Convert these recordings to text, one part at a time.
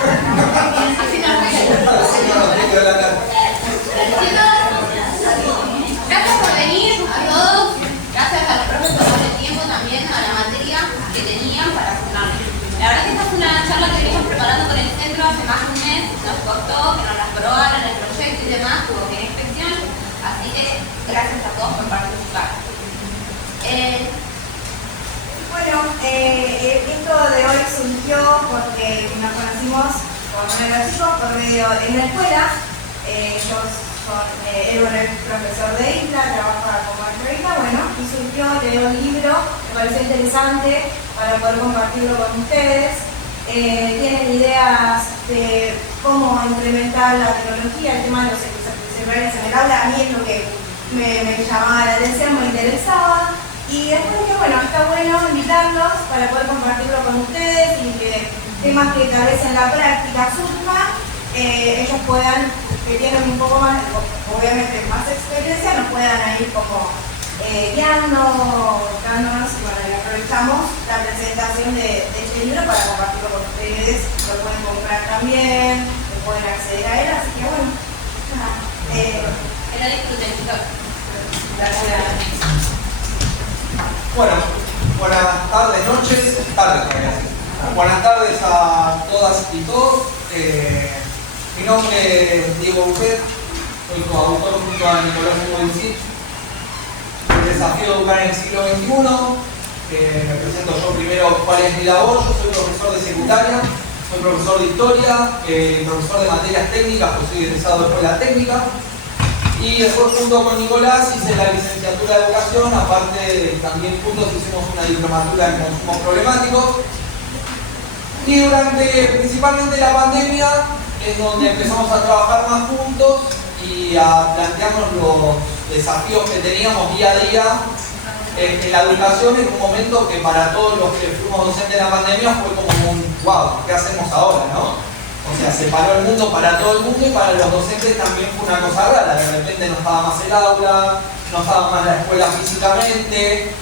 Así no nos tiene que hablar. Gracias por venir a todos. Gracias a los profes por darle tiempo también a la materia que tenían para formarnos. La verdad que esta es una charla que venimos preparando con el centro hace más de un mes. Nos costó que nos la aprobaran el proyecto y demás, hubo que ir a inspección. Así que gracias a todos por participar. Bueno, esto de hoy surgió porque nos conocimos con uno de los chicos por medio en la escuela. Él es profesor de isla, trabaja como entrevista, bueno, y surgió, leyó un libro, me pareció interesante para poder compartirlo con ustedes. Tienen ideas de cómo implementar la tecnología, el tema de los celulares en el aula, a mí es lo que me llamaba la atención, me interesaba. Y después que bueno, está bueno invitarlos para poder compartirlo con ustedes y que temas que tal vez en la práctica surjan, ellos puedan, que tienen un poco más, obviamente más experiencia, nos puedan ir como guiando, dándonos, y bueno, y aprovechamos la presentación de este libro para compartirlo con ustedes, lo pueden comprar también, pueden acceder a él, así que bueno, nada. Que lo disfruten, chicos. Gracias. Bueno, buenas tardes, noches, tardes todavía. Buenas tardes a todas y todos. Mi nombre es Diego Buffet, soy coautor junto a Nicolás Moisés del desafío de educar en el siglo XXI. Me presento yo primero cuál es mi labor. Yo soy profesor de secundaria, soy profesor de historia, profesor de materias técnicas, pues soy egresado de escuela técnica. Y después junto con Nicolás hice la licenciatura de educación, aparte también juntos hicimos una diplomatura en consumos problemáticos. Y durante principalmente la pandemia es donde empezamos a trabajar más juntos y a plantearnos los desafíos que teníamos día a día en la educación, en un momento que para todos los que fuimos docentes de la pandemia fue como un wow, ¿qué hacemos ahora, no? O sea, se paró el mundo para todo el mundo y para los docentes también fue una cosa rara. De repente no estaba más el aula, no estaba más la escuela físicamente.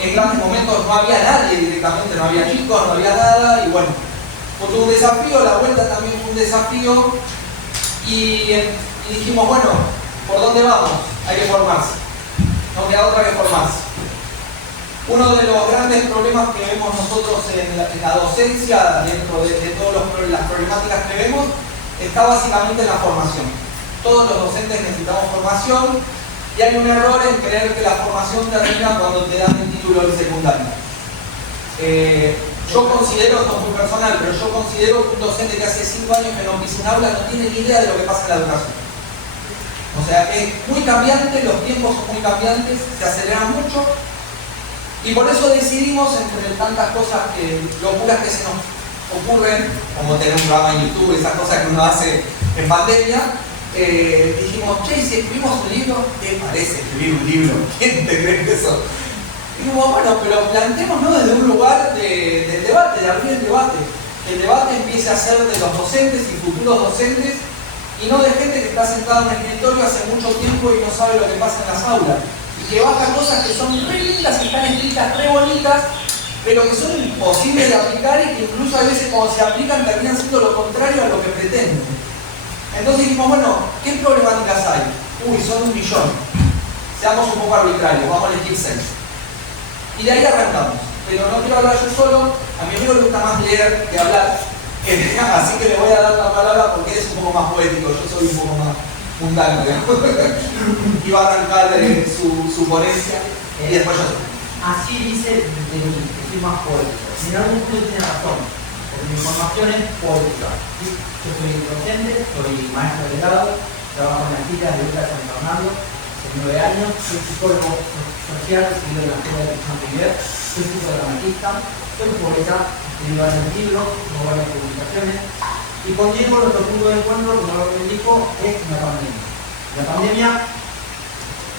En grandes momentos no había nadie directamente, no había chicos, no había nada. Y bueno, fue un desafío, la vuelta también fue un desafío. Y dijimos, bueno, ¿por dónde vamos? Hay que formarse. No queda otra que formarse. Uno de los grandes problemas que vemos nosotros en la docencia, dentro de todas las problemáticas que vemos, está básicamente en la formación. Todos los docentes necesitamos formación y hay un error en creer que la formación termina cuando te dan el título del secundario. Yo considero, esto es muy personal, pero yo considero que un docente que hace 5 años que no pisa un aula no tiene ni idea de lo que pasa en la educación. O sea, es muy cambiante, los tiempos son muy cambiantes, se aceleran mucho. Y por eso decidimos, entre tantas cosas locuras que se nos ocurren, como tener un programa en YouTube, esas cosas que uno hace en pandemia, dijimos, che, si escribimos un libro, ¿qué parece escribir un libro? ¿Quién te cree eso? Y dijimos, bueno, pero planteémonos desde un lugar del debate, de abrir el debate. Que el debate empiece a ser de los docentes y futuros docentes, y no de gente que está sentada en un escritorio hace mucho tiempo y no sabe lo que pasa en las aulas. Que baja cosas que son re lindas y están escritas re bonitas, pero que son imposibles de aplicar y que incluso a veces cuando se aplican terminan siendo lo contrario a lo que pretenden. Entonces dijimos, bueno, ¿qué problemáticas hay? Uy, son 1 millón. Seamos un poco arbitrarios, vamos a elegir 6. Y de ahí arrancamos. Pero no quiero hablar yo solo, a mí me gusta más leer que hablar. Así que le voy a dar la palabra porque él es un poco más poético, yo soy un poco más mundano, digamos. Y va a arrancar su ponencia y después yo. Así dice de mí, que soy más poético. En algún punto tiene razón, porque mi formación es poética. ¿Sí? Yo soy docente, soy maestro de grado, trabajo en las filas de Utah San Fernando hace 9 años, soy psicólogo social, seguido de la escuela de San Miguel, soy psicodramatista, soy poeta, escribí varios libros, tengo varias publicaciones. Y con Diego nuestro punto de encuentro, como lo que dijo, es la pandemia. La pandemia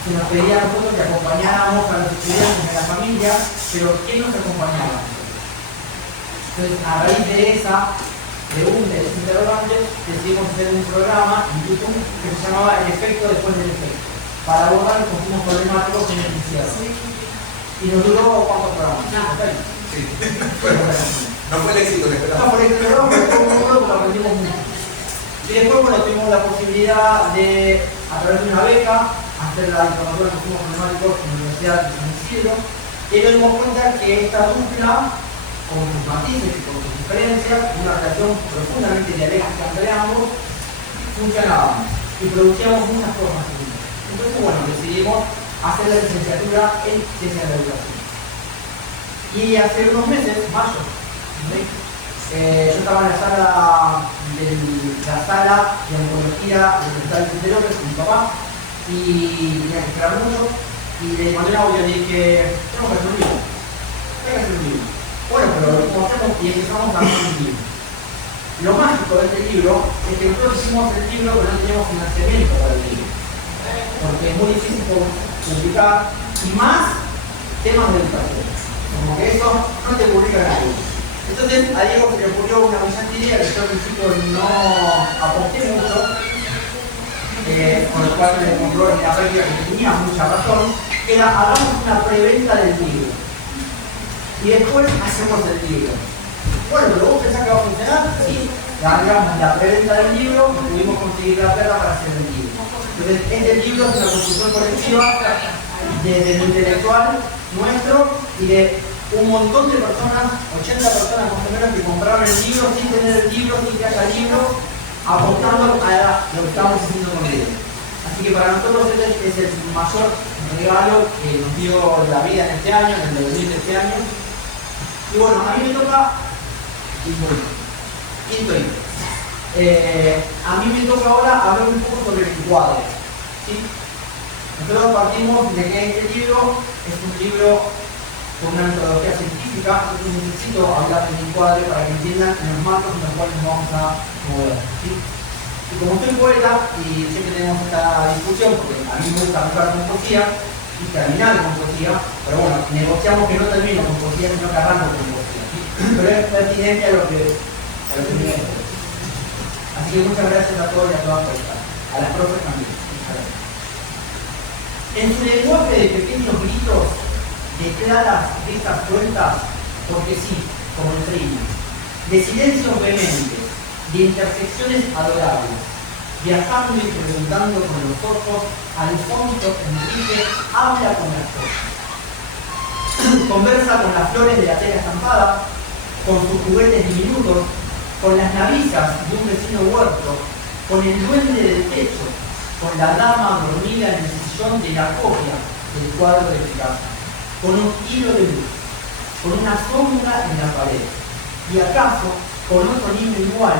se nos pedía a nosotros que acompañáramos a los estudiantes y a las familias, pero ¿quién nos acompañaba? Entonces, a raíz de esa pregunta y de ese interrogante, decidimos hacer un programa en YouTube que se llamaba El efecto después del efecto, para abordar los consumos problemáticos en el encierro. Y nos duró ¿cuántos programas? Sí. Bueno, no fue el éxito que esperaba. No, porque el programa fue muy bueno porque la posibilidad de, a través de una beca, hacer la diplomatura en consumos problemáticos en la Universidad de San Isidro, y nos dimos cuenta que esta dupla, con sus matices y con sus diferencias, una relación profundamente dialéctica entre ambos, funcionábamos y producíamos muchas cosas juntas. Entonces, bueno, decidimos hacer la licenciatura en Ciencias de la Educación. Y hace unos meses, mayo, yo estaba en la sala de oncología del Hospital Vicente López con mi papá y tenía que esperar mucho y le mandé un audio y le dije, tengo que hacer un libro. Hay que hacer un libro. Bueno, pero lo hacemos y empezamos a hacer un libro. Lo mágico de este libro es que nosotros hicimos el libro pero no teníamos financiamiento para el libro. Porque es muy difícil publicar y más temas de educación. Como que eso no te publica nadie. Entonces a Diego se le ocurrió una brillante idea que yo al principio no aposté mucho, con lo cual me compró en la práctica que tenía mucha razón, que era hagamos una preventa del libro. Y después hacemos el libro. Bueno, pero vos pensás que va a funcionar? Sí. Hagamos la preventa del libro y pudimos conseguir la plata para hacer el libro. Entonces, este libro es una construcción colectiva desde lo intelectual nuestro y de un montón de personas, 80 personas más o menos, que compraron el libro sin tener el libro, sin que haya libro, aportando a lo que estamos haciendo con él. Así que para nosotros este es el mayor regalo que nos dio la vida en este año, en el 2000 de este año. Y bueno, a mí me toca, a mí me toca ahora hablar un poco sobre el encuadre. ¿Sí? Nosotros partimos de que este libro es un libro con una metodología científica, entonces necesito hablar del encuadre para que entiendan en los marcos en los cuales nos vamos a mover. ¿Sí? Y como soy poeta, y siempre tenemos esta discusión, porque a mí me gusta empezar con poesía y terminar con poesía, pero bueno, negociamos que no termino con poesía, sino que arranco con poesía. ¿Sí? Pero es pertinente a lo que viene después. Así que muchas gracias a todos y a todas por estar. A las profes también. En su lenguaje de pequeños gritos, de claras risas sueltas, porque sí, como el trino, de silencios vehementes, de intersecciones adorables, viajando y preguntando con los ojos, Alfonso Enrique habla con las cosas. Conversa con las flores de la tela estampada, con sus juguetes diminutos, con las navisas de un vecino huerto, con el duende del techo, con la dama dormida en el sillón de la copia del cuadro de Picasso, con un hilo de luz, con una sombra en la pared, y acaso con otro libro igual,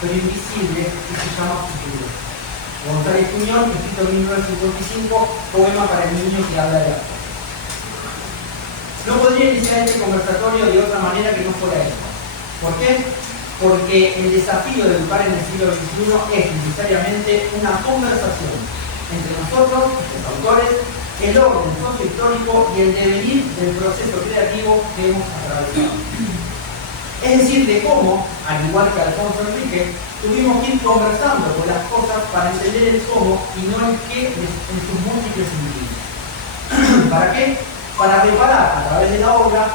pero invisible, que se llama Futuro. González Tuñón, escrito en 1955, poema para el niño que habla de arte. No podría iniciar este conversatorio de otra manera que no fuera esta. ¿Por qué? Porque el desafío de educar en el siglo XXI es necesariamente una conversación entre nosotros, los autores, el orden sociohistórico y el devenir del proceso creativo que hemos atravesado. Es decir, de cómo, al igual que Alfonso Enrique, tuvimos que ir conversando con las cosas para entender el cómo y no el qué en sus múltiples sentidos. ¿Para qué? Para reparar a través de la obra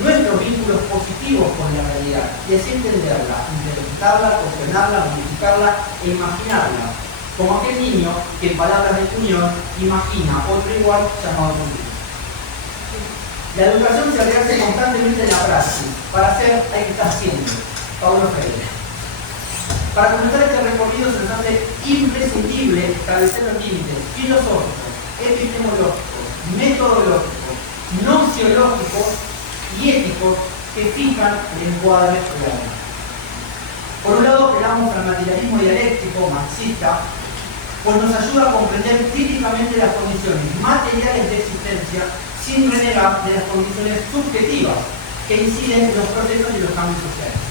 nuestros vínculos positivos con la realidad y así entenderla, interpretarla, cuestionarla, modificarla e imaginarla, como aquel niño que en palabras de Tuñón imagina otro igual llamado futuro. La educación se realiza constantemente en la praxis. Para hacer hay que estar haciendo. Paulo Freire. Para comenzar este recorrido se nos hace imprescindible establecer los límites filosóficos, epistemológicos, metodológicos, nociológicos y éticos que fijan el encuadre real. Por un lado, apelamos al materialismo dialéctico marxista, pues nos ayuda a comprender críticamente las condiciones materiales de existencia sin renegar de las condiciones subjetivas que inciden en los procesos y los cambios sociales.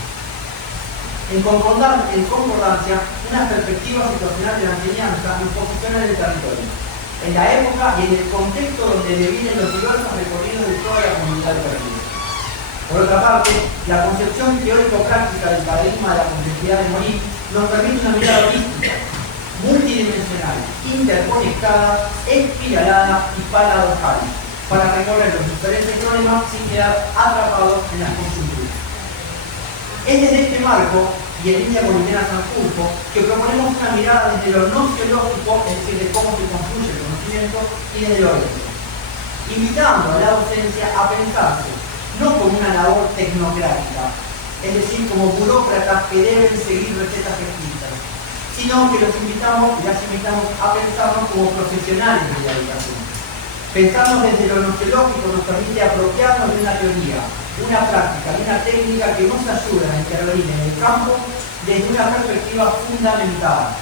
En concordancia, una perspectiva situacional de la enseñanza nos posiciona en el territorio, en la época y en el contexto donde devienen los diversos recorridos de toda la comunidad perdida. Por otra parte, la concepción teórico-práctica del paradigma de la complejidad de morir nos permite una mirada holística, multidimensional, interconectada, espiralada y paradojal, para recorrer los diferentes problemas sin quedar atrapados en las conjunturas. Es desde este marco y y en línea con Liliana Sanjurjo, que proponemos una mirada desde lo gnoseológico, es decir, de cómo se construye el conocimiento, y desde lo ético, invitando a la docencia a pensarse no como una labor tecnocrática, es decir, como burócratas que deben seguir recetas escritas, sino que los invitamos y las invitamos a pensarnos como profesionales de la educación. Pensarnos desde lo gnoseológico nos permite apropiarnos de una teoría, una práctica y una técnica que nos ayudan a intervenir en el campo desde una perspectiva fundamentada.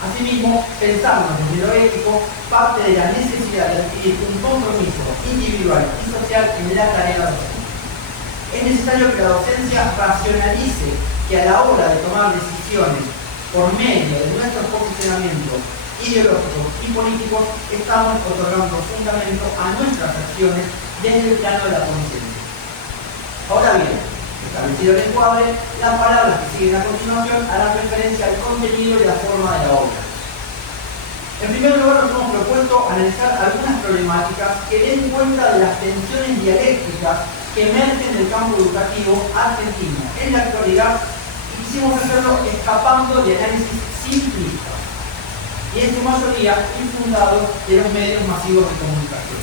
Asimismo, pensarnos desde lo ético parte de la necesidad de adquirir un compromiso individual y social en la tarea docente. Es necesario que la docencia racionalice que a la hora de tomar decisiones por medio de nuestros posicionamientos ideológicos y políticos estamos otorgando fundamento a nuestras acciones desde el plano de la conciencia. Ahora bien, establecido el encuadre, las palabras que siguen a continuación harán referencia al contenido y la forma de la obra. En primer lugar, nos hemos propuesto analizar algunas problemáticas que den cuenta de las tensiones dialécticas que emergen del campo educativo argentino en la actualidad, y quisimos hacerlo escapando de análisis simplistas y en su mayoría infundados de los medios masivos de comunicación.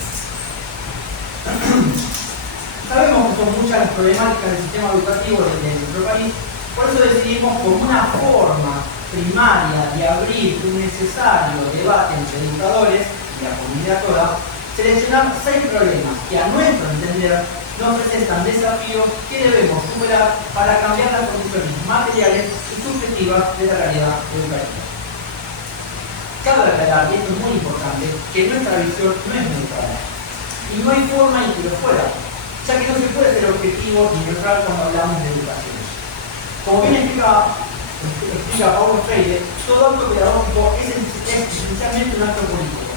Sabemos que son muchas las problemáticas del sistema educativo de nuestro país, por eso decidimos, como una forma primaria de abrir un necesario debate entre educadores y la comunidad toda, seleccionar 6 problemas que a nuestro entender nos presentan desafíos que debemos superar para cambiar las condiciones materiales y subjetivas de la realidad educativa. Cabe aclarar, y esto es muy importante, que nuestra visión no es neutral y no hay forma en que lo fuera, ya que no se puede ser objetivo ni neutral cuando hablamos de educación. Como bien explica Paulo Freire, todo acto pedagógico es esencialmente un acto político,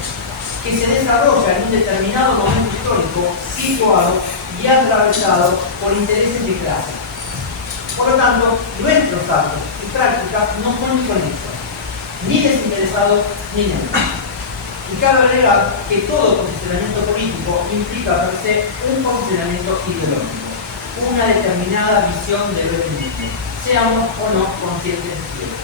que se desarrolla en un determinado momento histórico, situado y atravesado por intereses de clase. Por lo tanto, nuestros actos y prácticas no son inconexos, ni desinteresados ni neutros. Y cabe agregar que todo posicionamiento político implica per se un posicionamiento ideológico, una determinada visión del mismo, seamos o no conscientes de ello.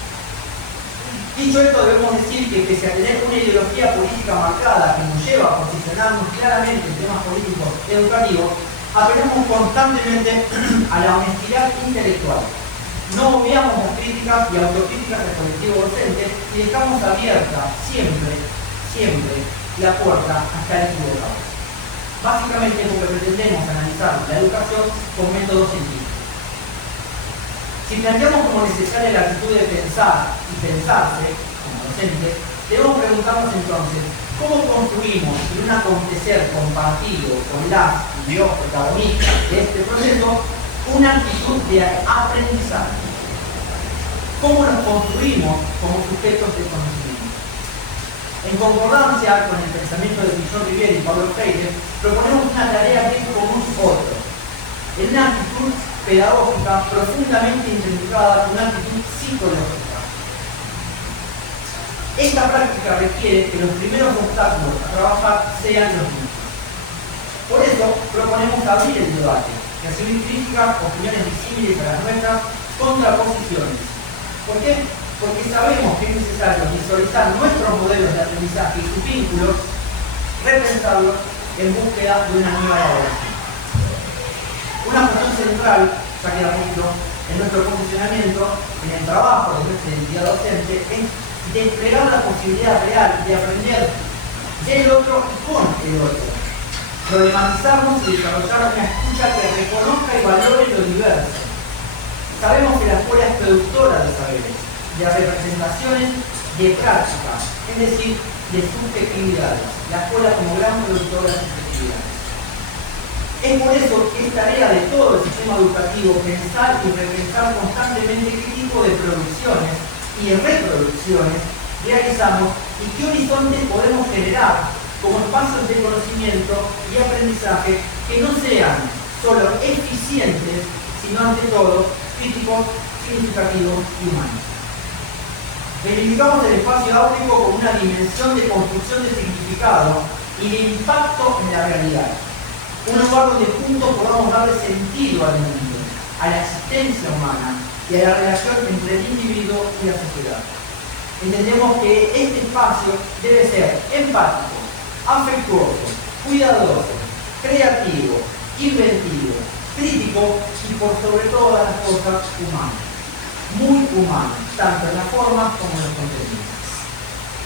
Dicho esto, debemos decir que pese a tener una ideología política marcada que nos lleva a posicionarnos claramente en temas políticos educativos, apelamos constantemente a la honestidad intelectual. No obviamos las críticas y autocríticas del colectivo docente y dejamos abierta siempre la puerta hasta el equivocado. Básicamente porque pretendemos analizar la educación con métodos científicos. Si planteamos como necesaria la actitud de pensar y pensarse como docentes, debemos preguntarnos entonces cómo construimos en un acontecer compartido con las y los protagonistas de este proceso una actitud de aprendizaje. ¿Cómo nos construimos como sujetos de conocimiento? En concordancia con el pensamiento de Guillaume Rivière y Paulo Freire, proponemos una tarea que es común otro, en una actitud pedagógica profundamente identificada con una actitud psicológica. Esta práctica requiere que los primeros obstáculos a trabajar sean los mismos. Por eso proponemos abrir el debate, recibir críticas, opiniones disímiles a las nuestras, contraposiciones. ¿Por qué? Porque sabemos que es necesario visualizar nuestros modelos de aprendizaje y sus vínculos, repensarlos en búsqueda de una nueva elaboración. Una cuestión central, ya que en nuestro posicionamiento, en el trabajo de nuestra identidad docente, es desplegar la posibilidad real de aprender del otro y con el otro. Problematizarnos y desarrollar una escucha que reconozca y valore lo diverso. Sabemos que la escuela es productora de saberes, de representaciones, de prácticas, es decir, de subjetividades. La escuela como gran productora de subjetividades. Es por eso que es tarea de todo el sistema educativo pensar y repensar constantemente qué tipo de producciones y reproducciones realizamos y qué horizontes podemos generar como espacios de conocimiento y aprendizaje que no sean solo eficientes, sino ante todo críticos, significativos y humanos. Verificamos el espacio áulico como una dimensión de construcción de significado y de impacto en la realidad. Un lugar donde juntos podamos darle sentido al mundo, a la existencia humana, y a la relación entre el individuo y la sociedad. Entendemos que este espacio debe ser empático, afectuoso, cuidadoso, creativo, inventivo, crítico y por sobre todas las cosas humano. Muy humano, tanto en la forma como en los contenidos.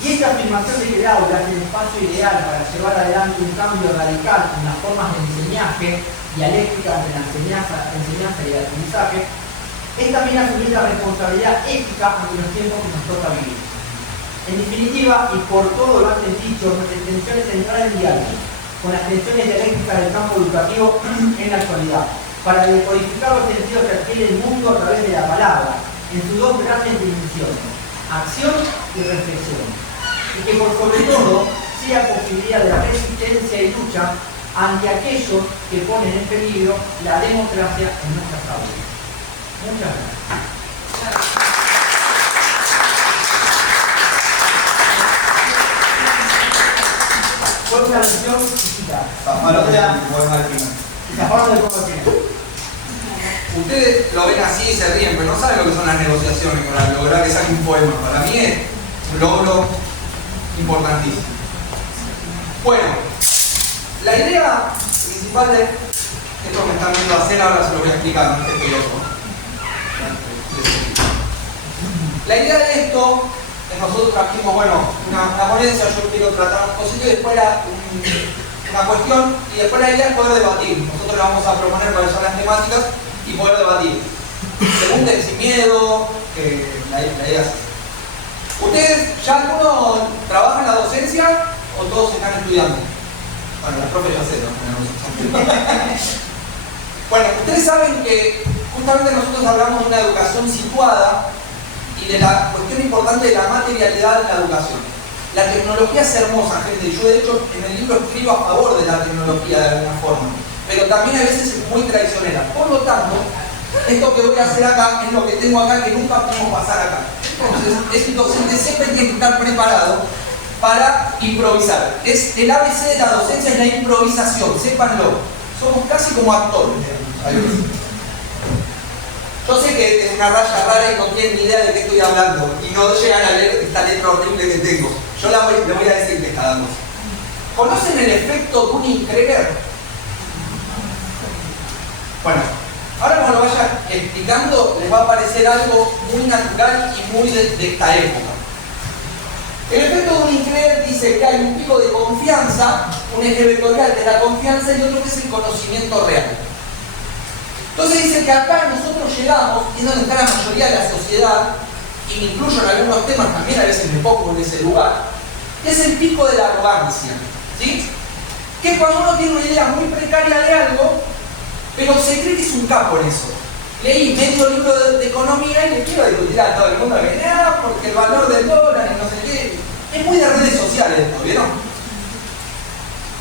Y esta afirmación de que el aula es el espacio ideal para llevar adelante un cambio radical en las formas de enseñaje, dialéctica entre la enseñanza y el aprendizaje, es también asumir la responsabilidad ética ante los tiempos que nos toca vivir. En definitiva, y por todo lo antes dicho, nuestra intención es entrar en diálogo con las tensiones dialécticas del campo educativo en la actualidad, para decodificar los sentidos que adquiere el mundo a través de la palabra, en sus dos grandes dimensiones, acción y reflexión. Y que por sobre todo sea posibilidad de resistencia y lucha ante aquellos que ponen en peligro la democracia en nuestras aulas. Muchas gracias. Fue una versión chiquita. Zafaron del poema al final. Zafaron del poema al final. Ustedes lo ven así y se ríen, pero no saben lo que son las negociaciones para lograr que saque un poema. Para mí es un logro importantísimo. Bueno, la idea principal de esto que están viendo hacer, ahora se lo voy a explicar, no es que estoy loco. La idea de esto es nosotros trajimos, bueno, una ponencia, yo quiero tratar un cosito y después era una cuestión y después la idea es poder debatir. Nosotros le vamos a proponer cuáles son las temáticas y poder debatir. Pregunten sin miedo, la idea es así. ¿Ustedes ya algunos trabajan en la docencia o todos están estudiando? Bueno, las profes ya sé, ¿no? Bueno, ustedes saben que justamente nosotros hablamos de una educación situada y de la cuestión importante de la materialidad en la educación. La tecnología es hermosa, gente. Yo de hecho en el libro escribo a favor de la tecnología de alguna forma, pero también a veces es muy traicionera. Por lo tanto, esto que voy a hacer acá es lo que tengo acá que nunca podemos pasar acá. Entonces, el docente siempre tiene que estar preparado para improvisar. Es el ABC de la docencia, es la improvisación, sépanlo. Somos casi como actores. Yo sé que es una raya rara y no tienen ni idea de qué estoy hablando y no llegan a leer esta letra horrible que tengo. Yo le voy a decir que es cada cosa. ¿Conocen el efecto Dunning-Kruger? Bueno, ahora cuando lo vaya explicando les va a parecer algo muy natural y muy de esta época. El efecto Dunning-Kruger dice que hay un pico de confianza, un eje vectorial de la confianza y otro que es el conocimiento real. Entonces dice que acá nosotros llegamos, y es donde está la mayoría de la sociedad, y me incluyo en algunos temas también, a veces me pongo en ese lugar, que es el pico de la arrogancia, ¿sí? Que es cuando uno tiene una idea muy precaria de algo, pero se cree que es un capo en eso. Leí medio libro de economía y le quiero discutir a todo el mundo que porque el valor del dólar y no sé qué. Es muy de redes sociales esto, ¿vieron?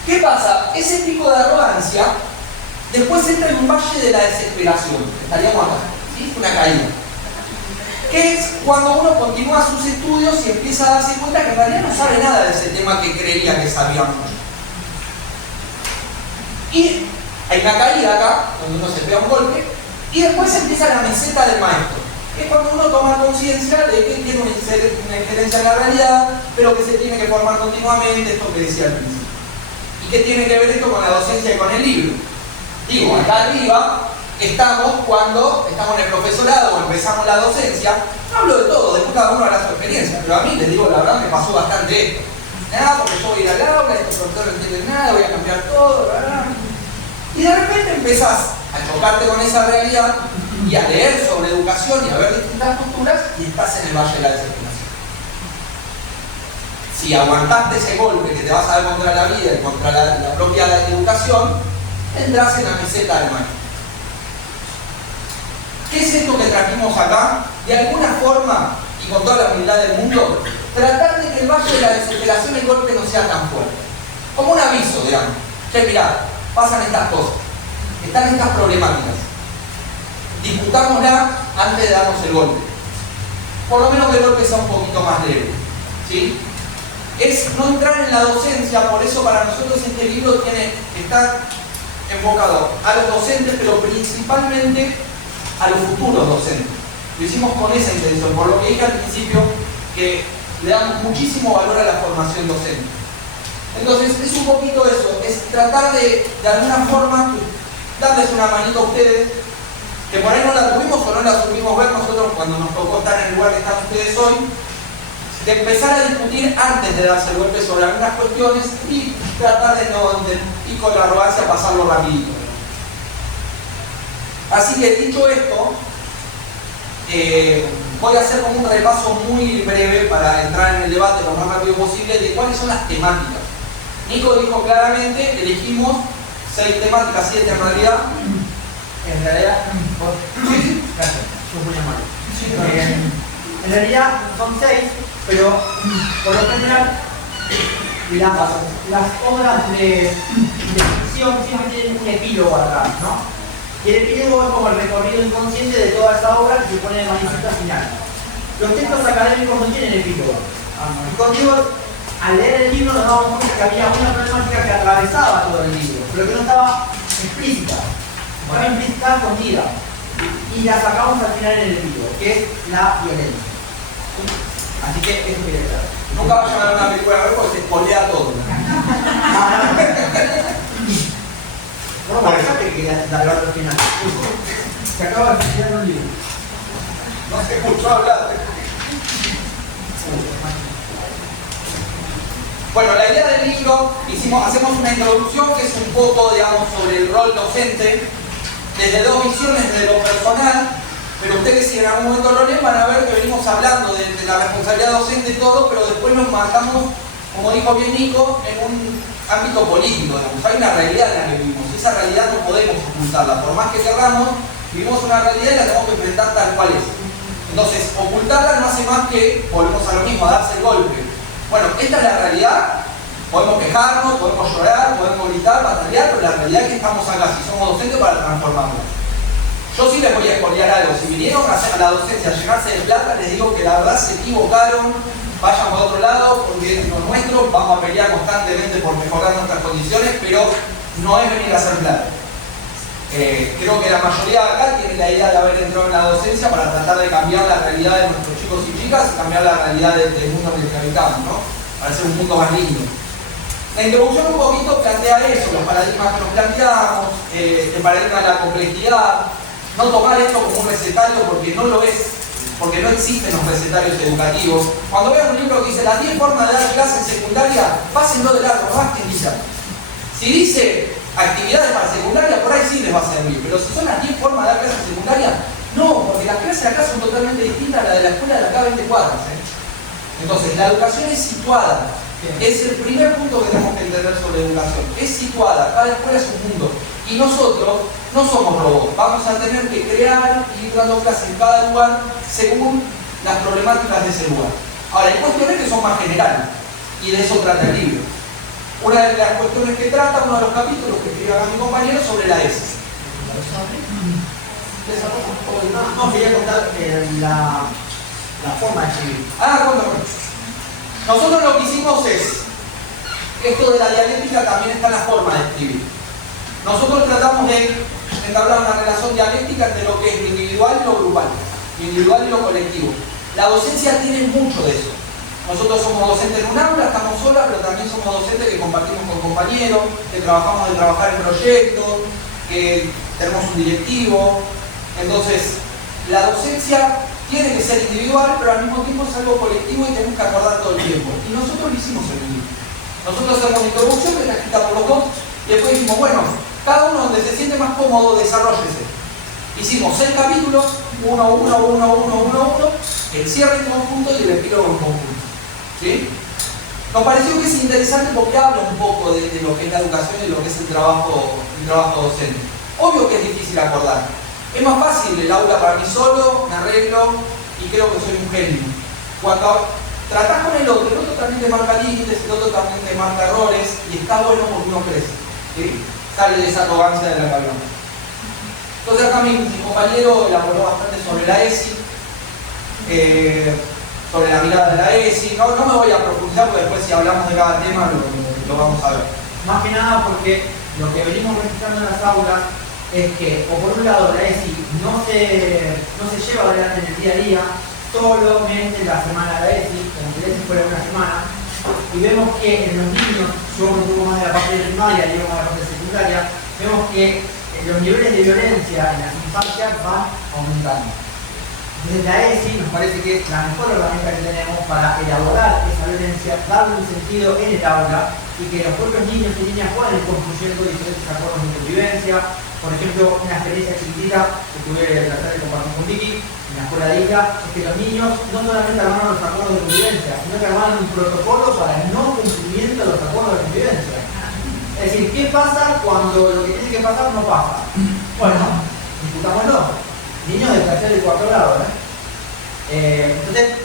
¿Qué pasa? Ese pico de arrogancia después entra en un valle de la desesperación. Estaríamos acá, ¿sí? Una caída. Que es cuando uno continúa sus estudios y empieza a darse cuenta que en realidad no sabe nada de ese tema que creía que sabía mucho. Y hay una caída acá, donde uno se pega un golpe, y después empieza la meseta del maestro. Que es cuando uno toma conciencia de que tiene una injerencia en la realidad, pero que se tiene que formar continuamente, esto que decía al principio. ¿Y qué tiene que ver esto con la docencia y con el libro? Digo, acá arriba estamos cuando estamos en el profesorado o empezamos la docencia. No hablo de todo, después cada uno hará su experiencia, pero a mí les digo la verdad, me pasó bastante esto. Nada, porque yo voy a ir al aula, estos profesores no entienden nada, voy a cambiar todo, ¿verdad? Y de repente empezás a chocarte con esa realidad y a leer sobre educación y a ver distintas posturas y estás en el valle de la desesperación. Si aguantaste ese golpe que te vas a dar contra la vida y contra la propia educación, entras en la meseta del maestro. ¿Qué es esto que trajimos acá? De alguna forma, y con toda la humildad del mundo, tratar de que el valle de la desesperación, el golpe no sea tan fuerte. Como un aviso, digamos. Che, mirá, pasan estas cosas, están estas problemáticas. Discutámosla antes de darnos el golpe. Por lo menos que el golpe sea un poquito más leve, ¿sí? Es no entrar en la docencia, por eso para nosotros este libro está enfocado a los docentes, pero principalmente a los futuros docentes. Lo hicimos con esa intención, por lo que dije al principio que le damos muchísimo valor a la formación docente. Entonces es un poquito eso, es tratar de alguna forma darles una manito a ustedes, que por ahí no la tuvimos o no la supimos ver nosotros cuando nos tocó estar en el lugar que están ustedes hoy, de empezar a discutir antes de darse el golpe sobre algunas cuestiones y tratar de no, y con la arrogancia, pasarlo rapidito. Así que dicho esto, voy a hacer como un repaso muy breve para entrar en el debate lo más rápido posible de cuáles son las temáticas. Nico dijo claramente, elegimos 6 temáticas, 7 en realidad. En realidad, gracias, yo muy amable. En realidad son 6, pero por lo general las obras de ficción siempre tienen un epílogo atrás, ¿no? Y el epílogo es como el recorrido inconsciente de toda esa obra que se pone de manifiesto al final. Los textos académicos no tienen epílogo. Y conmigo, al leer el libro nos damos cuenta que había una problemática que atravesaba todo el libro, pero que no estaba explícita. Estaba implícita, escondida. Y la sacamos al final en el epílogo, que es la violencia. Así que eso quería decir. Nunca vayan a ver una película a ver porque se espolea todo. Bueno, por eso que quería darlo al final. Se acaba de estudiar un libro. No se escuchó hablar. Bueno, la idea del libro, hacemos una introducción que es un poco, digamos, sobre el rol docente, desde 2 visiones, desde lo personal, pero ustedes si en algún momento lo leen van a ver que venimos hablando de la responsabilidad docente y todo, pero después nos marcamos, como dijo bien Nico, en un ámbito político, digamos. Hay una realidad en la que vivimos, y esa realidad no podemos ocultarla, por más que querramos, vivimos una realidad y la tenemos que enfrentar tal cual es. Entonces, ocultarla no hace más que, volvemos a lo mismo, a darse el golpe. Bueno, esta es la realidad, podemos quejarnos, podemos llorar, podemos gritar, batallar, pero la realidad es que estamos acá, si somos docentes, para transformarnos. Yo sí les voy a expoliar algo, si vinieron a hacer a la docencia a llenarse de plata, les digo que la verdad se equivocaron, vayan por otro lado, porque es lo nuestro, vamos a pelear constantemente por mejorar nuestras condiciones, pero no es venir a hacer plata. Creo que la mayoría de acá tiene la idea de haber entrado en la docencia para tratar de cambiar la realidad de nuestros chicos y chicas y cambiar la realidad del mundo en el que habitamos, ¿no? Para hacer un mundo más lindo. La introducción un poquito plantea eso, los paradigmas que nos planteamos, el paradigma de la complejidad, no tomar esto como un recetario porque no lo es, porque no existen los recetarios educativos. Cuando vean un libro que dice las 10 formas de dar clase en secundaria, pásenlo de largo, no más que dice. Si dice actividades para secundaria, por ahí sí les va a servir, pero si son las 10 formas de dar clases en secundaria, no, porque las clases de acá son totalmente distintas a las de la escuela de acá 20 cuadras. Entonces, la educación es situada. Es el primer punto que tenemos que entender sobre educación. Es situada, cada escuela es un mundo. Y nosotros no somos robots, vamos a tener que crear y ir dando clases en cada lugar según las problemáticas de ese lugar. Ahora, hay cuestiones que son más generales, y de eso trata el libro. Una de las cuestiones que trata, uno de los capítulos que escribió acá mi compañero, sobre la ESI. No, quería contar la forma de escribir. Cuéntame. Nosotros lo que hicimos es, esto de la dialéctica también está en la forma de escribir. Nosotros tratamos de entablar una relación dialéctica entre lo que es lo individual y lo grupal, lo individual y lo colectivo. La docencia tiene mucho de eso. Nosotros somos docentes en un aula, estamos solas, pero también somos docentes que compartimos con compañeros, que trabajamos de trabajar en proyectos, que tenemos un directivo. Entonces, la docencia tiene que ser individual, pero al mismo tiempo es algo colectivo y tenemos que acordar todo el tiempo. Y nosotros lo hicimos en el libro. Nosotros hacemos una introducción que está escrita por los dos, y después dijimos, bueno, cada uno donde se siente más cómodo, desarróllese. Hicimos 6 capítulos, uno, el cierre en conjunto y el epílogo en conjunto. ¿Sí? Nos pareció que es interesante porque habla un poco de lo que es la educación y lo que es el trabajo docente. Obvio que es difícil acordar. Es más fácil el aula para mí solo, me arreglo y creo que soy un genio. Cuando tratás con el otro también te marca límites, el otro también te marca errores y está bueno porque uno crece. ¿Sí? Sale de esa arrogancia de la cabeza. Entonces acá mi compañero elaboró bastante sobre la ESI, sobre la mirada de la ESI. No me voy a profundizar porque después si hablamos de cada tema lo vamos a ver. Más que nada porque lo que venimos registrando en las aulas es que, o por un lado, la ESI no se lleva adelante en el día a día, solamente en la semana de la ESI, como que la ESI fuera una semana, y vemos que en los niños, yo un poco más de la parte de primaria y yo más de la parte de secundaria, vemos que los niveles de violencia en las infancias van aumentando. Entonces la ESI nos parece que es la mejor herramienta que tenemos para elaborar esa violencia, darle un sentido en el aula y que los propios niños y niñas puedan ir construyendo diferentes acuerdos de convivencia. Por ejemplo, una experiencia chiquitita que tuve el placer de compartir con Vicky en la escuela de Isla, es que los niños no solamente armaron los acuerdos de convivencia, sino que armaron un protocolo para el no cumplimiento de los acuerdos de convivencia. Es decir, ¿qué pasa cuando lo que tiene que pasar no pasa? Bueno, discutámoslo. Niños de tercer y cuarto grado, entonces,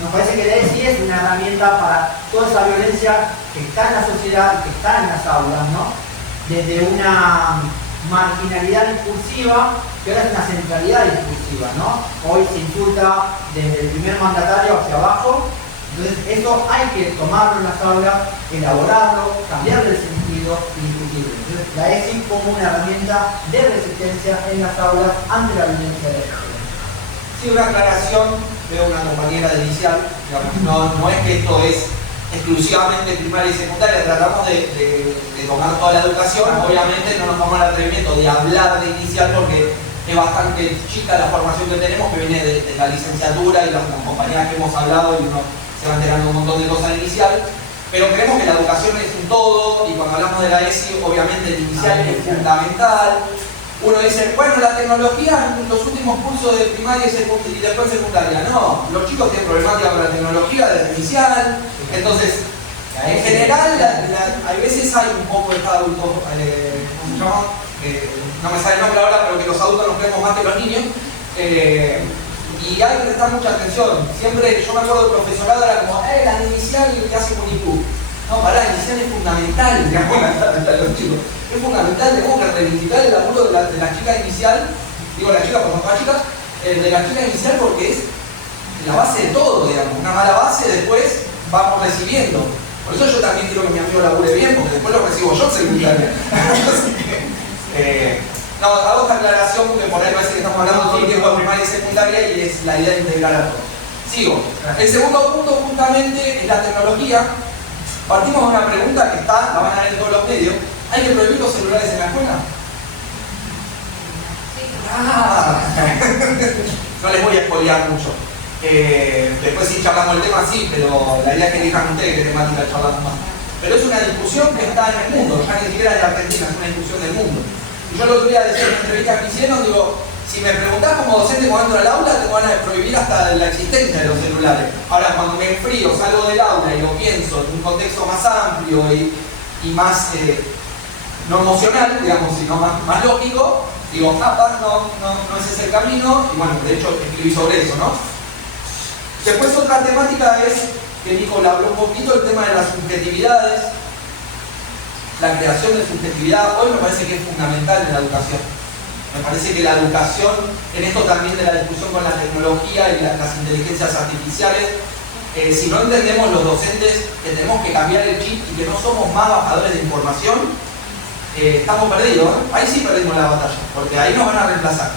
nos parece que la ESI es una herramienta para toda esa violencia que está en la sociedad y que está en las aulas, ¿no? Desde una marginalidad discursiva, que ahora es una centralidad discursiva, ¿no? Hoy se insulta desde el primer mandatario hacia abajo, entonces eso hay que tomarlo en las aulas, elaborarlo, cambiarle el sentido y discutirlo. Entonces la ESI como una herramienta de resistencia en las aulas ante la violencia de género. Sí, una aclaración de una compañera de inicial, digamos, no es que esto es exclusivamente primaria y secundaria, tratamos de tocar toda la educación, obviamente no nos tomamos el atrevimiento de hablar de inicial porque es bastante chica la formación que tenemos, que viene de la licenciatura y las compañías que hemos hablado y uno se va enterando un montón de cosas en inicial, pero creemos que la educación es un todo y cuando hablamos de la ESI, obviamente el inicial es fundamental. Uno dice, bueno, la tecnología en los últimos cursos de primaria y después secundaria. No, los chicos tienen problemática con la tecnología desde inicial. Entonces, en general, hay veces hay un poco de cada adulto, ¿cómo se llama? No me sale el nombre ahora, pero que los adultos nos creemos más que los niños. Y hay que prestar mucha atención. Siempre, yo me acuerdo del profesorado, era como, la inicial que hace Unicub. No, pará, la inicial es fundamental, digamos, los chicos. Es fundamental, tenemos que reivindicar el laburo de la chica inicial, digo la chica porque son todas chicas, de la chica inicial porque es la base de todo, digamos. Una mala base después vamos recibiendo. Por eso yo también quiero que mi amigo labure bien, porque después lo recibo yo en secundaria. No, hago esta aclaración porque por ahí parece que estamos hablando todo el tiempo de primaria y secundaria y es la idea de integrar a todos. Sigo. El segundo punto justamente es la tecnología. Partimos de una pregunta que está, la van a ver en todos los medios. ¿Hay que prohibir los celulares en la escuela? No les voy a spoilear mucho. Después sí charlamos el tema, sí, pero la idea es que elijan ustedes qué temática charlamos más. Pero es una discusión que está en el mundo, ya ni siquiera en Argentina, es una discusión del mundo. Y yo lo que voy a decir en una entrevista que hicieron, digo, si me preguntás como docente cuando entro al aula, te van a prohibir hasta la existencia de los celulares. Ahora, cuando me enfrío, salgo del aula y lo pienso en un contexto más amplio y más, no emocional, digamos, sino más lógico, digo, no ese es el camino, y bueno, de hecho escribí sobre eso, ¿no? Después otra temática es, que Nicola habló un poquito, el tema de las subjetividades, la creación de subjetividad. Hoy me parece que es fundamental en la educación. Me parece que la educación, en esto también de la discusión con la tecnología y las inteligencias artificiales, si no entendemos los docentes que tenemos que cambiar el chip y que no somos más bajadores de información, estamos perdidos, ¿eh? Ahí sí perdimos la batalla, porque ahí nos van a reemplazar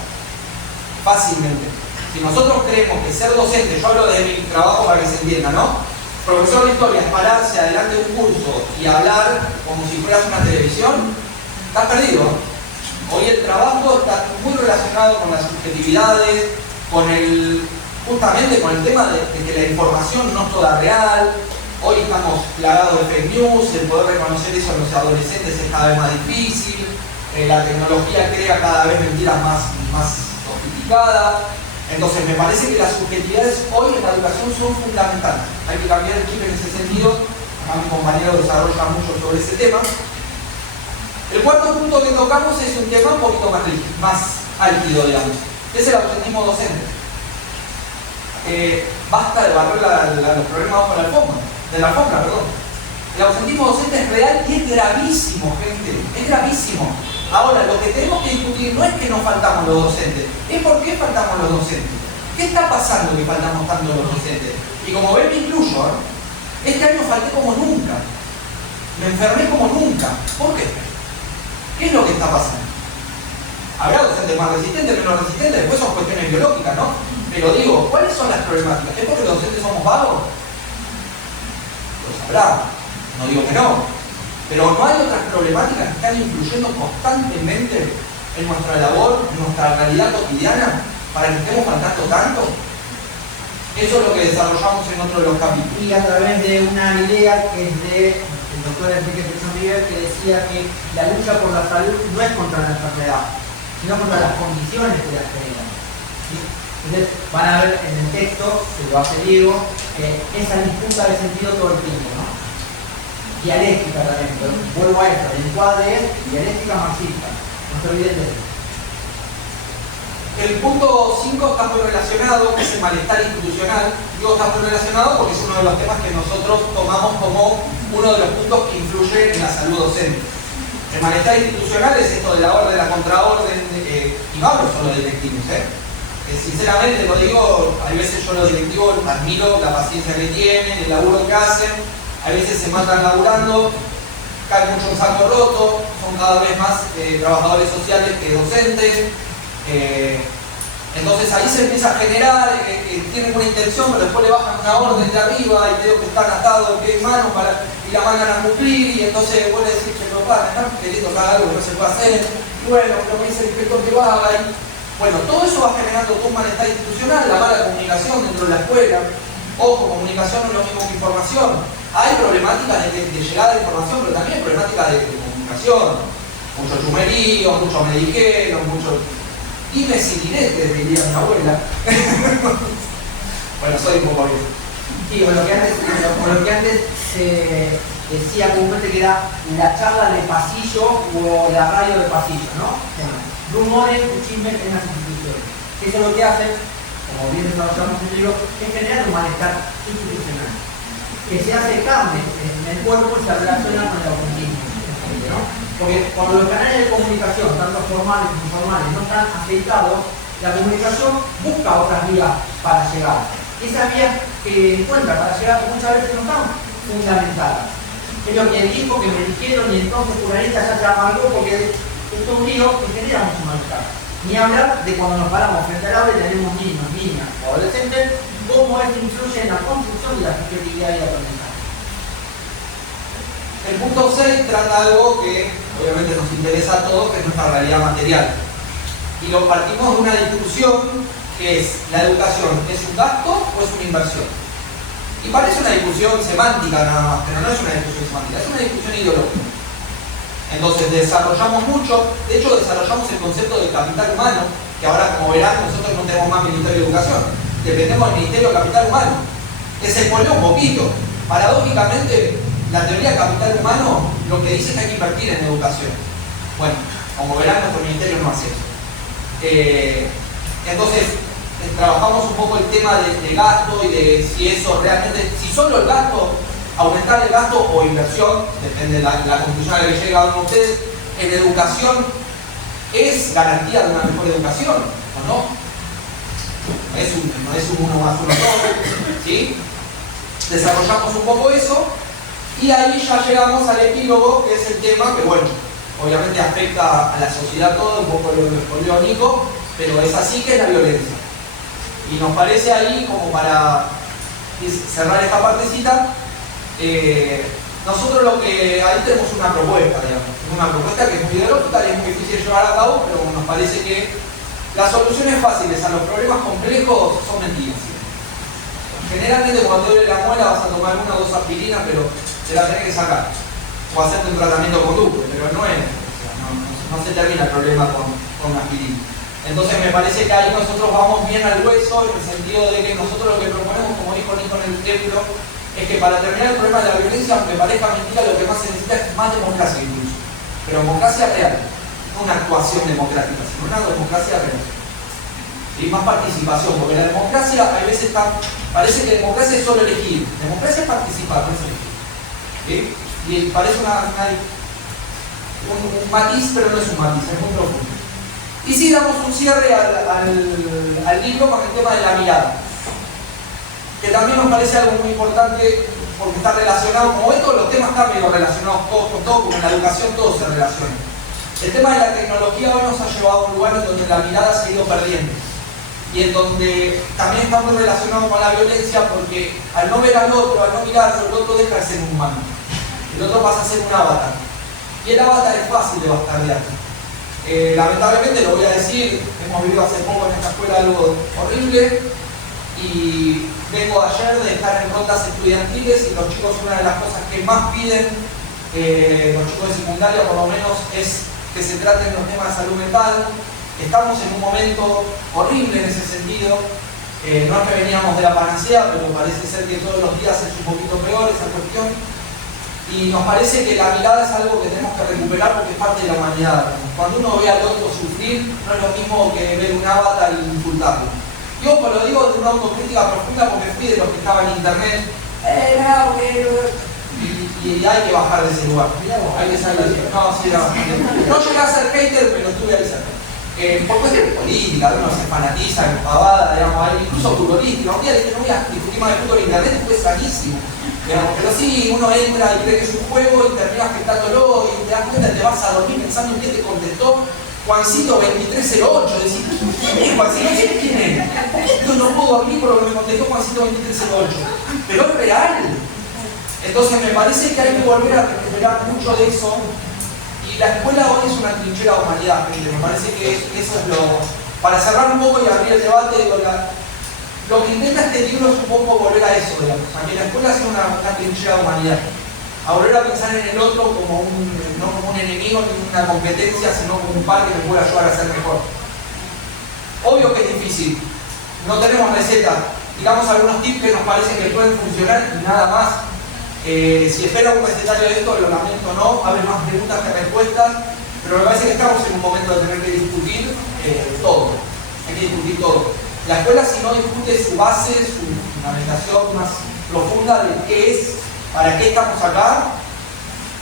fácilmente. Si nosotros creemos que ser docente, yo hablo de mi trabajo para que se entienda, ¿no? Profesor de historia es pararse adelante de un curso y hablar como si fueras una televisión, estás perdido. Hoy el trabajo está muy relacionado con las subjetividades, justamente con el tema de que la información no es toda real. Hoy estamos plagados de fake news, el poder reconocer eso en los adolescentes es cada vez más difícil, la tecnología crea cada vez mentiras más sofisticadas. Entonces me parece que las subjetividades hoy en la educación son fundamentales. Hay que cambiar el chip en ese sentido. Acá mi compañero desarrolla mucho sobre ese tema. El cuarto punto que tocamos es un tema un poquito más álgido, digamos. Es el ausentismo docente. Basta de barrer los problemas bajo la alfombra, perdón. El ausentismo docente es real y es gravísimo, gente. Es gravísimo. Ahora, lo que tenemos que discutir no es que nos faltamos los docentes, es por qué faltamos los docentes. ¿Qué está pasando que faltamos tanto los docentes? Y como ven, me incluyo, este año falté como nunca. Me enfermé como nunca. ¿Por qué? ¿Qué es lo que está pasando? Habrá docentes más resistentes, menos resistentes, después son cuestiones biológicas, ¿no? Pero digo, ¿cuáles son las problemáticas? ¿Es porque los docentes somos vagos? Lo sabrá, no digo que no. Pero no hay otras problemáticas que están influyendo constantemente en nuestra labor, en nuestra realidad cotidiana, para que estemos faltando tanto. Eso es lo que desarrollamos en otro de los capítulos. Y a través de una idea que es del doctor Enrique Prison River, que decía que la lucha por la salud no es contra la enfermedad, sino contra las condiciones que la generan. ¿Sí? Entonces van a ver en el texto, que lo hace Diego, esa disputa de sentido todo el tiempo, ¿no? Dialéctica también, pero vuelvo a esto, el encuadre es dialéctica marxista, no se olviden de eso. El punto 5 está muy relacionado, que es el malestar institucional. Digo está muy relacionado porque es uno de los temas que nosotros tomamos como uno de los puntos que influyen en la salud docente. El malestar institucional es esto de la orden, la contraorden, y no hablo solo de directivos, sinceramente lo digo, hay veces yo los directivos admiro la paciencia que tienen, el laburo que hacen, a veces se matan laburando, caen mucho en saco roto, son cada vez más trabajadores sociales que docentes. Entonces ahí se empieza a generar, tienen una intención, pero después le bajan una orden de arriba y veo que están atados de pie y mano y la mandan a cumplir, y entonces vuelve a decir que no va, están queriendo que haga algo que no se puede hacer, y bueno, lo que dice el inspector que lo haga, y bueno, todo eso va generando un malestar institucional, la mala comunicación dentro de la escuela. Ojo, comunicación no es lo mismo que información. Hay problemáticas de llegada de información, pero también problemáticas de comunicación. Mucho chumerío, mucho me dijeron, mucho dimes y diretes, diría mi abuela. Bueno, soy un poco viejo. Sí, o lo que antes se decía comúnmente que era la charla de pasillo o la radio de pasillo, ¿no? Rumores y chismes en las instituciones. Eso es lo que hace, como bien desarrollamos en el libro, es generar un malestar institucional, que se hace carne en el cuerpo y se relaciona con el autismo, ¿no? Porque cuando los canales de comunicación, tanto formales como informales, no están aceitados, la comunicación busca otras vías para llegar. Esas vías que encuentra para llegar muchas veces no están fundamentadas. Es lo que dijo, que me dijeron, y entonces fulanita ya se amargó porque es un lío que genera mucho malestar. Ni hablar de cuando nos paramos frente al aula y tenemos niños, niñas o adolescentes, cómo esto influye en la construcción de la subjetividad y la aprendizaje. El punto 6 trata algo que obviamente nos interesa a todos, que es nuestra realidad material. Y lo partimos de una discusión que es: ¿la educación es un gasto o es una inversión? Y parece una discusión semántica nada más, pero no es una discusión semántica, es una discusión ideológica. Entonces desarrollamos mucho, de hecho desarrollamos el concepto de capital humano, que ahora, como verán, nosotros no tenemos más Ministerio de Educación, dependemos del Ministerio de Capital Humano, que se pone un poquito. Paradójicamente, la teoría del capital humano lo que dice es que hay que invertir en educación. Bueno, como verán, nuestro ministerio no hace eso. Entonces, trabajamos un poco el tema de gasto y de si eso realmente, si solo el gasto, aumentar el gasto o inversión, depende de la conclusión a la que llega uno de ustedes, en educación es garantía de una mejor educación, ¿o no? No es un 1 más 1 todo, ¿sí? Desarrollamos un poco eso y ahí ya llegamos al epílogo, que es el tema que, bueno, obviamente afecta a la sociedad todo, un poco lo respondió Nico, pero es así, que es la violencia. Y nos parece ahí, como para cerrar esta partecita, nosotros lo que ahí tenemos una propuesta, digamos, una propuesta que es muy ideológica y es muy difícil de llevar a cabo, pero nos parece que las soluciones fáciles a los problemas complejos son mentiras. Generalmente cuando duele la muela vas a tomar 1 o 2 aspirinas, pero te la tenés que sacar, o hacerte un tratamiento con Duque, pero no se termina el problema con aspirina. Entonces me parece que ahí nosotros vamos bien al hueso, en el sentido de que nosotros lo que proponemos, como dijo Nico en el ejemplo, es que para terminar el problema de la violencia, aunque parezca mentira, lo que más se necesita es más democracia incluso. Pero democracia real, no una actuación democrática, sino una democracia real. Y más participación, porque la democracia a veces parece que la democracia es solo elegir. Democracia es participar, no es elegir. ¿Sí? Y parece un matiz, pero no es un matiz, es muy profundo. Y sí, damos un cierre al libro con el tema de la mirada, que también nos parece algo muy importante porque está relacionado, como ven, todos los temas están medio relacionados todos con todos, porque en la educación todo se relaciona. El tema de la tecnología hoy nos ha llevado a un lugar en donde la mirada se ha ido perdiendo y en donde también está muy relacionado con la violencia, porque al no ver al otro, al no mirarlo, el otro deja de ser un humano, el otro pasa a ser un avatar, y el avatar es fácil de bastardear. Lamentablemente, lo voy a decir, hemos vivido hace poco en esta escuela algo horrible, y vengo ayer de estar en rondas estudiantiles, y los chicos, una de las cosas que más piden, los chicos de secundaria por lo menos, es que se traten los temas de salud mental. Estamos en un momento horrible en ese sentido. No es que veníamos de la panacea, pero parece ser que todos los días es un poquito peor esa cuestión. Y nos parece que la mirada es algo que tenemos que recuperar porque es parte de la humanidad. Cuando uno ve al otro sufrir, no es lo mismo que ver un avatar y insultarlo. Yo pues lo digo de una autocrítica profunda porque fui de los que estaban en internet. Y hay que bajar de ese lugar. Hay que salir de no llegué a ser hater, pero estuve ahí cerca. Por cuestiones políticas, uno se fanatiza en pavada, digamos, incluso futbolística. Un día dije, no voy a discutir más de fútbol en internet, fue sanísimo. Pero sí, uno entra y cree que es un juego y termina afectándolo y te das cuenta y te vas a dormir pensando en qué te contestó Juancito 2308. Decís, ¿quién es Juancito? ¿Quién es? Yo no puedo dormir por lo que me contestó Juancito 2308. Pero es real. Entonces me parece que hay que volver a recuperar mucho de eso. Y la escuela hoy es una trinchera de humanidad, gente. Me parece que eso es lo... Para cerrar un poco y abrir el debate, lo que intenta este libro es un poco volver a eso, digamos. A que la escuela sea una trinchera de humanidad. A volver a pensar en el otro como no como un enemigo ni una competencia, sino como un par que me pueda ayudar a ser mejor. Obvio que es difícil. No tenemos receta. Digamos algunos tips que nos parecen que pueden funcionar y nada más. Si espera un recetario de esto, lo lamento, no, va a haber más preguntas que respuestas, pero me parece que estamos en un momento de tener que discutir todo, hay que discutir todo. La escuela, si no discute su base, su fundamentación más profunda de qué es, para qué estamos acá,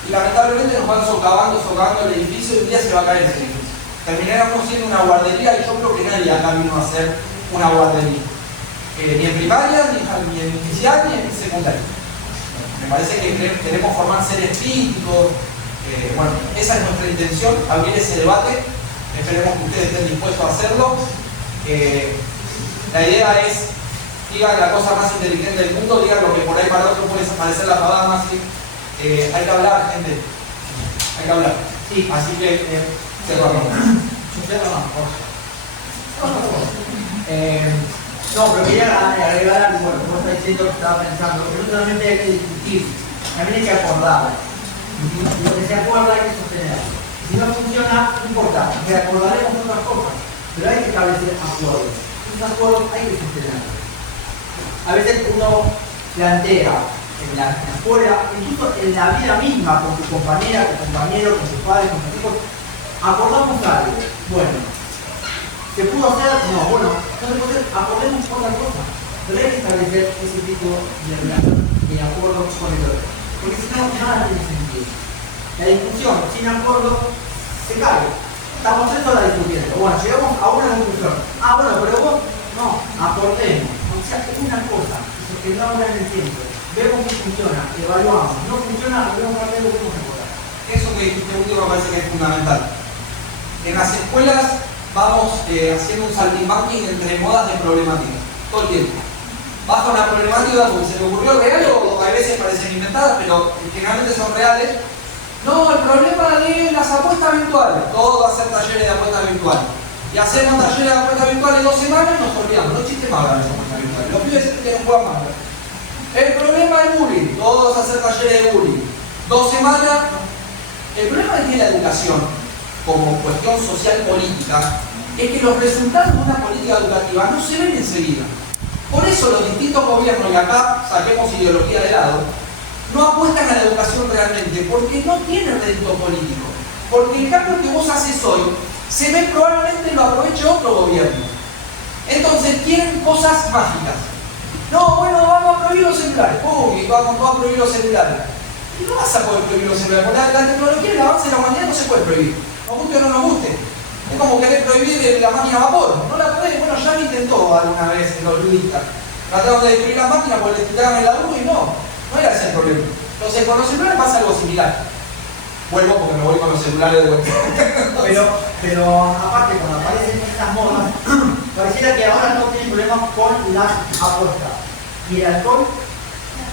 y lamentablemente nos van socavando el edificio y un día se va a caer ese edificio. Terminaremos siendo una guardería y yo creo que nadie acá vino a ser una guardería, ni en primaria, ni en inicial, ni en secundaria. Me parece que queremos formar seres críticos. Bueno, esa es nuestra intención, abrir ese debate. Esperemos que ustedes estén dispuestos a hacerlo. La idea es, digan la cosa más inteligente del mundo, digan lo que por ahí para otros puede parecer la pavada más. Hay que hablar, gente. Hay que hablar. Sí, así que cerramos. No, pero quería agregar algo, bueno, como está diciendo que estaba pensando, que no solamente hay que discutir, también hay que acordar. Lo que se acuerda hay que sostener. Si no funciona, no importa, reacordaremos otras cosas, pero hay que establecer acuerdos. Esos acuerdos hay que sostenerlos. A veces uno plantea en la escuela, incluso en la vida misma, con tu compañera, con tu compañero, con tus padres, con tus hijos, acordamos algo. Bueno, ¿se pudo hacer? No, bueno, no se puede hacer, acordemos otra cosa. Pero hay que establecer ese tipo de relación, de acuerdo con el otro. Porque si no, nada tiene sentido. La discusión sin acuerdo se cae. Estamos 3 horas discutiendo. Bueno, llegamos a una conclusión. Ah, bueno, pero vos, no, acordemos. O sea, es una cosa, que no habla en el tiempo. Vemos que funciona, evaluamos. No funciona, volvemos a ver lo que podemos mejorar. Eso que dijiste último me parece que es fundamental. En las escuelas vamos haciendo un saltimbanquing entre modas de problemáticas, todo el tiempo. Baja una problemática porque se le ocurrió real o a veces parecen inventadas, pero generalmente son reales. No, el problema de las apuestas virtuales, todo hacer talleres de apuestas virtuales. Y hacemos talleres de apuestas virtuales 2 semanas y nos olvidamos, no existe más las apuestas virtuales. Los pibes que no juegan más. El problema del bullying, todos hacer talleres de bullying. 2 semanas. El problema que tiene la educación como cuestión social política es que los resultados de una política educativa no se ven enseguida. Por eso los distintos gobiernos, y acá saquemos ideología de lado, no apuestan a la educación realmente porque no tienen rédito político. Porque el cambio que vos haces hoy se ve probablemente lo aproveche otro gobierno. Entonces quieren cosas mágicas. No, bueno, vamos a prohibir los celulares. Uy, vamos a prohibir los celulares. Y no vas a poder prohibir los celulares. Porque la tecnología y el avance de la humanidad no se puede prohibir. Nos guste o no nos guste. Es como querer prohibir la máquina a vapor. No la podés. Bueno, ya lo intentó alguna vez los ludistas. Trataron de destruir la máquina porque le quitaron el laburo y no era ese el problema. Entonces con los celulares pasa algo similar. vuelvo porque me voy con los celulares de vuelta. Pero aparte, cuando aparecen estas modas, pareciera que ahora no tienen problemas con las apuestas. Y el alcohol,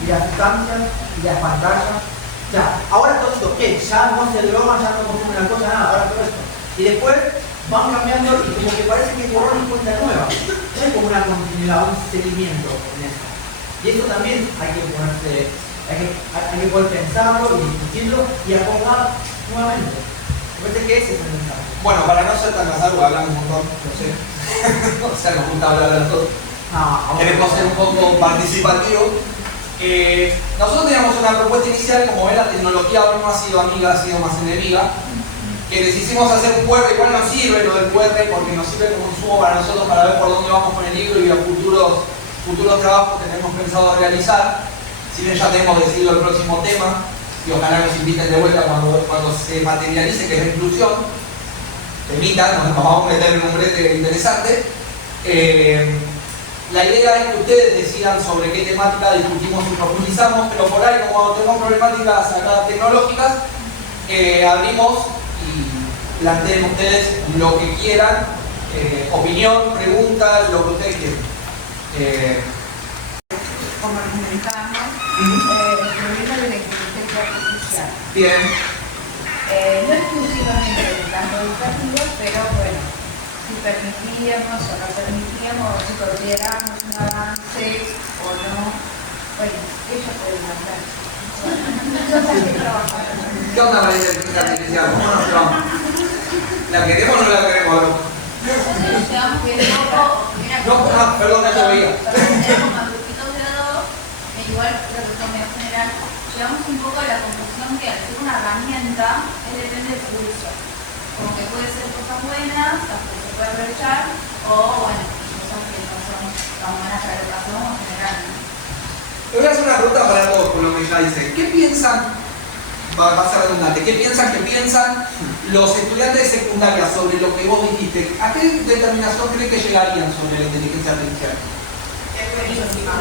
y las sustancias, y las pantallas. Ya, ahora todo esto, ¿qué? Ya no se drogan, ya no consumen alcohol, ya nada, ahora todo esto. Y después van cambiando y como que parece que borrón y cuenta nueva. No hay como una continuidad, un seguimiento en eso. Y eso también hay que ponerse, hay que poder pensarlo y discutirlo y acordar nuevamente. Me parece que ese es el mensaje. Bueno, para no ser tan cansado, hablamos un montón, no sé. O sea, nos gusta hablar a los dos. Queremos ser un poco participativos. Nosotros teníamos una propuesta inicial, como ven, la tecnología hoy no ha sido amiga, ha sido más enemiga, que les hicimos hacer un QR. Igual nos sirve lo del QR porque nos sirve como insumo para nosotros para ver por dónde vamos con el libro y los futuros trabajos que tenemos pensado realizar. Si bien ya tenemos decidido el próximo tema y ojalá nos inviten de vuelta cuando se materialice, que es la inclusión, temita, nos vamos a meter en un brete interesante. La idea es que ustedes decidan sobre qué temática discutimos y profundizamos, pero por ahí, como tenemos problemáticas acá tecnológicas, abrimos y planteen ustedes lo que quieran, opinión, preguntas, lo que ustedes quieran. Como argumentamos, el problema de la inteligencia artificial. Bien. No exclusivamente del campo educativo, pero bueno, si permitíamos o no permitíamos, si consideramos un avance o no, bueno, eso puede hablar. Nosotras que trabajamos. ¿Qué onda con la inteligencia artificial? ¿Cómo nos llevamos? ¿La queremos o no la queremos, bro? Llevamos bien poco, mira, No, perdón, no te veía. tenemos más grupitos de dos, igual creo que son en general, llegamos un poco a la conclusión que al ser una herramienta, depende de su uso. Como que puede ser cosas buenas, las que se puede aprovechar, o bueno, cosas que no son tan buenas para la educación en general. Le voy a hacer una pregunta para todos con lo que ya dicen. ¿Qué piensan, va a ser redundante, qué piensan los estudiantes de secundaria sobre lo que vos dijiste? ¿A qué determinación creen que llegarían sobre la inteligencia artificial? Es buenísima.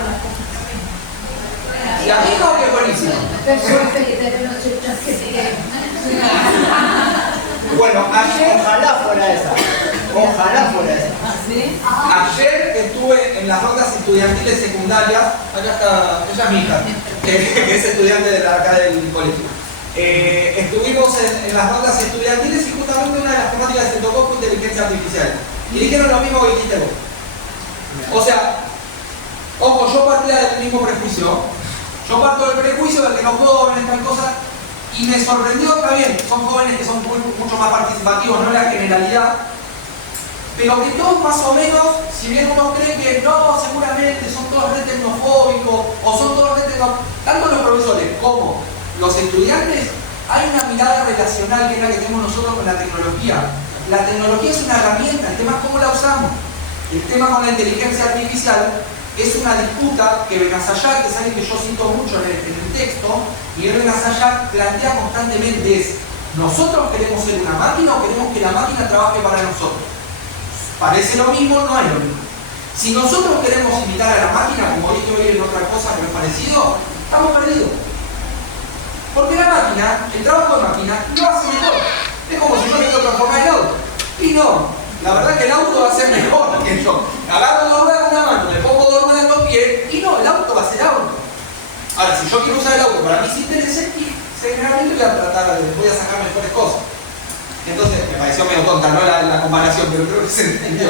¿La misma o que es buenísima? Bueno, Ojalá fuera esa. Ojalá fuera esa. ayer estuve en las rondas estudiantiles secundarias. Acá está, ella es mi hija, que es estudiante de acá del colegio. Estuvimos en las rondas estudiantiles y justamente una de las temáticas que se tocó fue inteligencia artificial. Y dijeron lo mismo que dijiste vos. O sea, ojo, yo partía del mismo prejuicio. Yo parto del prejuicio de que los jóvenes, tal cosa, y me sorprendió, está bien, son jóvenes que son mucho más participativos, no es la generalidad, pero que todos más o menos, si bien uno cree que no, seguramente son todos re tecnofóbicos, o son todos re tecnofóbicos, tanto los profesores como los estudiantes, hay una mirada relacional que es la que tenemos nosotros con la tecnología. La tecnología es una herramienta, el tema es cómo la usamos. El tema con la inteligencia artificial es una disputa que Benazayat, que es alguien que yo cito mucho en el texto, y Benazayat plantea constantemente es: ¿nosotros queremos ser una máquina o queremos que la máquina trabaje para nosotros? Parece lo mismo, no es lo mismo. Si nosotros queremos imitar a la máquina, como dije hoy en otra cosa que es parecido, estamos perdidos. Porque la máquina, el trabajo de máquina, lo hace mejor. Es como si yo me quiero transformar en auto. Y no, la verdad es que el auto va a ser mejor que yo. Agarro dos ruedas con una mano, le pongo dos ruedas en los pies, y no, el auto va a ser auto. Ahora, si yo quiero usar el auto para mis intereses, generalmente voy a sacar mejores cosas. Entonces, me pareció medio tonta, ¿no? La comparación, pero creo que se entendió.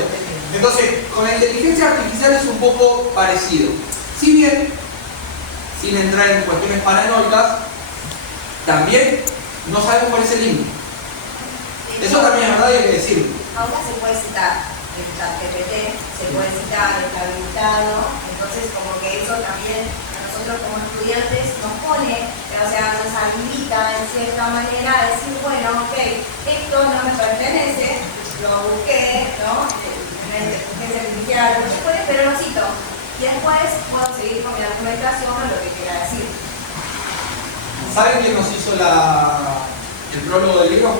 Entonces, con la inteligencia artificial es un poco parecido. Si bien, sin entrar en cuestiones paranoicas, también no sabemos cuál es el límite. Eso también es verdad y hay que decirlo. Ahora se puede citar el ChatGPT, se puede citar el habilitado, entonces como que eso también a nosotros como estudiantes nos pone, o sea, nos habilita en cierta manera a decir, bueno, ok, esto no me pertenece, lo busqué, ¿no? En la inteligencia artificial, lo que fuere, pero lo cito. Y después puedo seguir con mi argumentación o lo que quiera decir. ¿Saben quién nos hizo el prólogo del libro?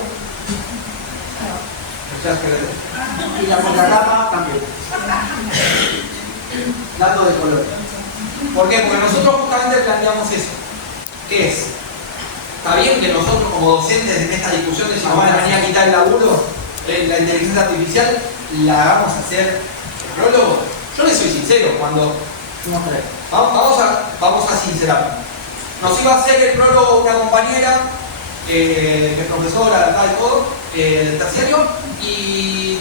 Y la contratapa también. Dato de color. ¿Por qué? Porque nosotros justamente planteamos eso. ¿Qué es? Está bien que nosotros como docentes en esta discusión de si nos van a venir a quitar el laburo, la inteligencia artificial, la hagamos hacer el prólogo. Yo les soy sincero, cuando vamos a sincerarnos. Nos iba a hacer el prólogo una compañera, que es profesora acá y todo, del terciario, y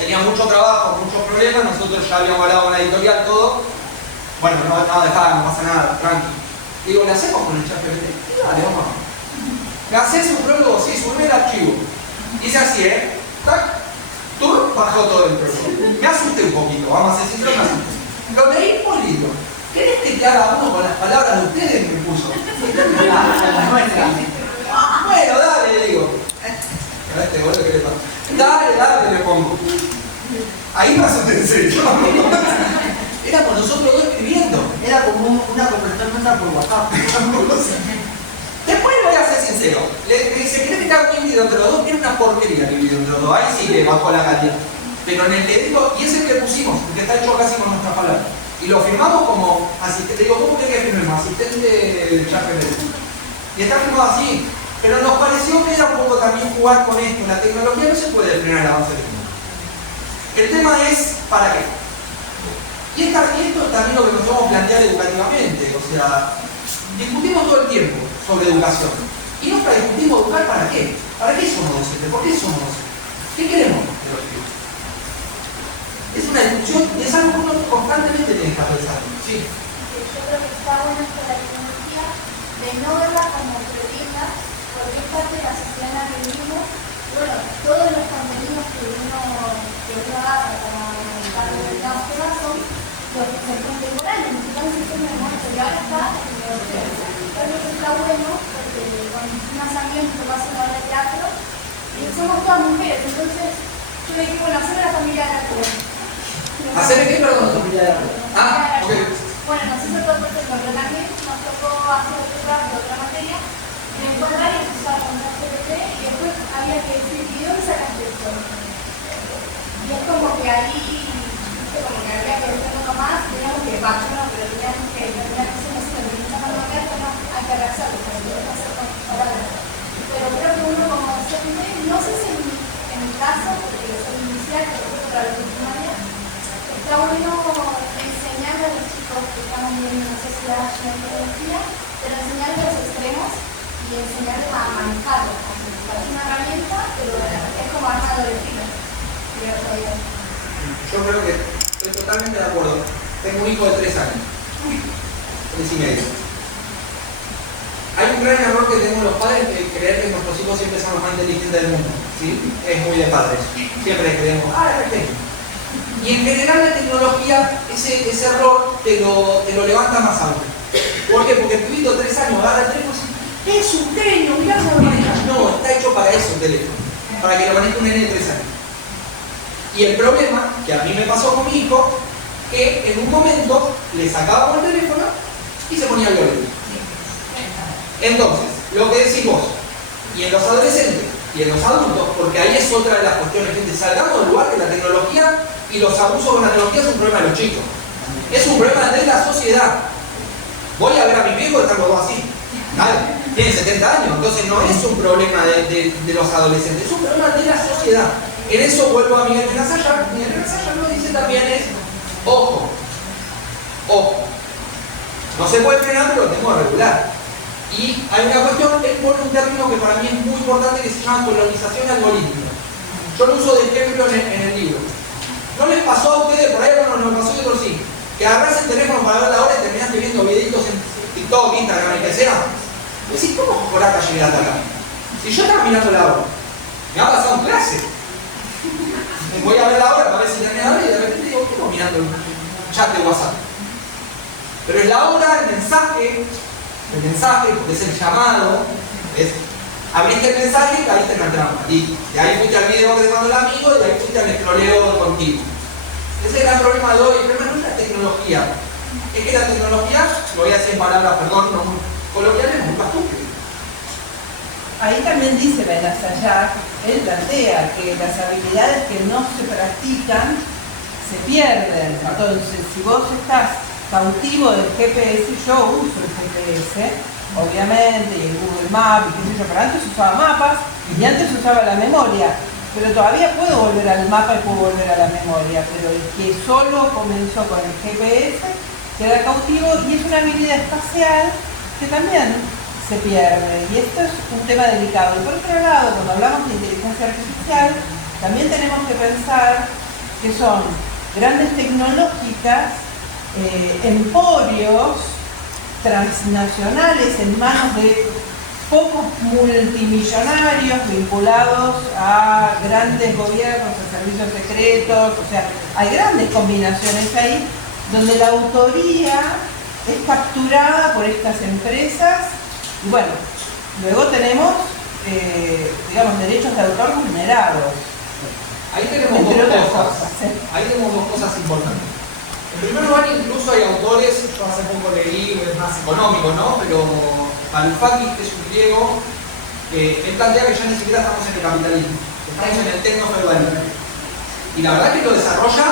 tenía mucho trabajo, muchos problemas. Nosotros ya habíamos hablado con la editorial, todo. Bueno, no dejaba, no pasa nada, tranqui. Digo, ¿le hacemos con el chat GPT? Dale, vamos. ¿Me haces un prólogo? Sí, subí el archivo. Hice así, tac, bajó todo el prólogo. Me asusté un poquito, vamos a ser sinceros, me asusté. Lo leí por libro. ¿Querés que te haga uno con las palabras de ustedes? Me puso. Bueno, dale, le digo. A este boludo, ¿qué le pasa? Dale, le pongo. Ahí me asusté en serio. Éramos nosotros dos escribiendo. Era como una conversación por WhatsApp. Después voy a ser sincero. Le dice, ¿querés que te haga un híbrido entre los dos? Tiene una porquería el híbrido entre los dos. Ahí sí le bajó la calidad. Pero en el que digo, y es el que pusimos, porque está hecho casi con nuestras palabras. Y lo firmamos como asistente. Digo, ¿cómo querés que firmemos? Asistente de ChatGPT. Y está firmado así. Pero nos pareció que era un poco también jugar con esto. La tecnología no se puede frenar el avance del mundo. El tema es, ¿para qué? Y esto es también lo que nos vamos a plantear educativamente. O sea, discutimos todo el tiempo sobre educación. Y nunca discutimos educar para qué. ¿Para qué somos docentes? ¿Por qué somos docentes? ¿Qué queremos de los chicos? Es una discusión y es algo que uno constantemente tiene que pensar. Sí. Yo creo que está bueno esto de la tecnología, de no verla como prioridad, porque es parte de la sociedad en la que vivimos. Bueno, todos los contenidos que uno haga para determinados temas son los contemporáneos, entonces es un momento y ahora está la tecnología. Creo que está bueno porque con unas amigas que pasan a de teatro, y somos todas mujeres, entonces yo le digo, bueno, hacer la familia de la cura. ¿Hacer qué, perdón? Ok. Bueno, nosotros todo por pero también nos tocó hacer otro trabajo de otra materia, en el cual varios usaban con ChatGPT y después había que decir, ¿y dónde sacaste esto? Y es como que ahí, como que había que hacer uno más, teníamos que bajar, pero teníamos que terminar diciendo, si lo que estamos haciendo acá, bueno, hay que abrazarlo, pero lo que hacer con palabras. Pero creo que uno como docente, no sé si en mi caso, porque soy inicial, pero para los primarios, está bueno enseñarle a los chicos que estamos viviendo en una sociedad llena de tecnología, pero enseñarles los extremos y enseñarles a manejarlo. Es una herramienta, pero es como arma de filo. Yo creo que estoy totalmente de acuerdo. Tengo un hijo de 3 años. 3 y medio. Hay un gran error que tenemos los padres de creer que nuestros hijos siempre son los más inteligentes del mundo. ¿Sí? Es muy de padres. Siempre creemos, es pequeño. Y en general la tecnología, ese error te lo levanta más alto. ¿Por qué? Porque el pibito de 3 años agarra el teléfono y dice, es un genio, mirá cómo lo maneja. No, está hecho para eso el teléfono. Para que lo maneje un nene de 3 años. Y el problema, que a mí me pasó con mi hijo, que en un momento le sacábamos el teléfono y se ponía violento. Entonces, lo que decís vos, y en los adolescentes, y en los adultos, porque ahí es otra de las cuestiones, gente, salgamos del lugar que la tecnología y los abusos con la tecnología es un problema de los chicos. Es un problema de la sociedad. Voy a ver a mi viejo y están los dos así. Dale, tienen 70 años, entonces no es un problema de los adolescentes, es un problema de la sociedad. En eso vuelvo a Miguel Benazayar. Miguel Benazayar lo dice también es, ojo, no se puede frenar, pero lo tengo que regular. Y hay una cuestión, él pone un término que para mí es muy importante que se llama colonización algorítmica. Yo lo uso de ejemplo en el libro. ¿No les pasó a ustedes, por ahí no nos pasó y otros sí, que agarrás el teléfono para ver la hora y terminaste viendo videitos en TikTok, Instagram, y que sea? Y decís, ¿cómo por acá llegué hasta acá? Si yo estaba mirando la hora, me ha pasado en clase. Voy a ver la hora para ver si termina la hora y de repente digo, ¿qué estoy mirando el chat de WhatsApp? Pero es la hora, el mensaje, porque es el llamado, es abriste el mensaje y caíste en la trampa. Y de ahí fuiste al video que te mandó el amigo y de ahí fuiste al escroleo contigo. Ese es el gran problema de hoy. El problema no es la tecnología. Es que la tecnología, lo voy a decir en palabras, perdón, no muy coloquiales, es muy estúpido. Ahí también dice Benazayar, él plantea que las habilidades que no se practican se pierden. Entonces, si vos estás cautivo del GPS, yo uso el GPS, obviamente, y el Google Maps, y qué sé yo, pero antes se usaba mapas y antes se usaba la memoria. Pero todavía puedo volver al mapa y puedo volver a la memoria, pero el que solo comenzó con el GPS queda cautivo y es una habilidad espacial que también se pierde. Y esto es un tema delicado. Y por otro lado, cuando hablamos de inteligencia artificial, también tenemos que pensar que son grandes tecnológicas, emporios transnacionales en manos de pocos multimillonarios vinculados a grandes gobiernos, a servicios secretos, o sea, hay grandes combinaciones ahí donde la autoría es capturada por estas empresas y bueno, luego tenemos, digamos, derechos de autor vulnerados. Ahí tenemos Entre dos otras cosas. cosas, ¿sí? Ahí tenemos dos cosas importantes. En primer lugar, incluso hay autores, yo hace poco leí, es más económico, ¿no? Pero Varoufakis, que es un griego, él plantea que ya ni siquiera estamos en el capitalismo, estamos en el tecnofeudalismo. Y la verdad que lo desarrolla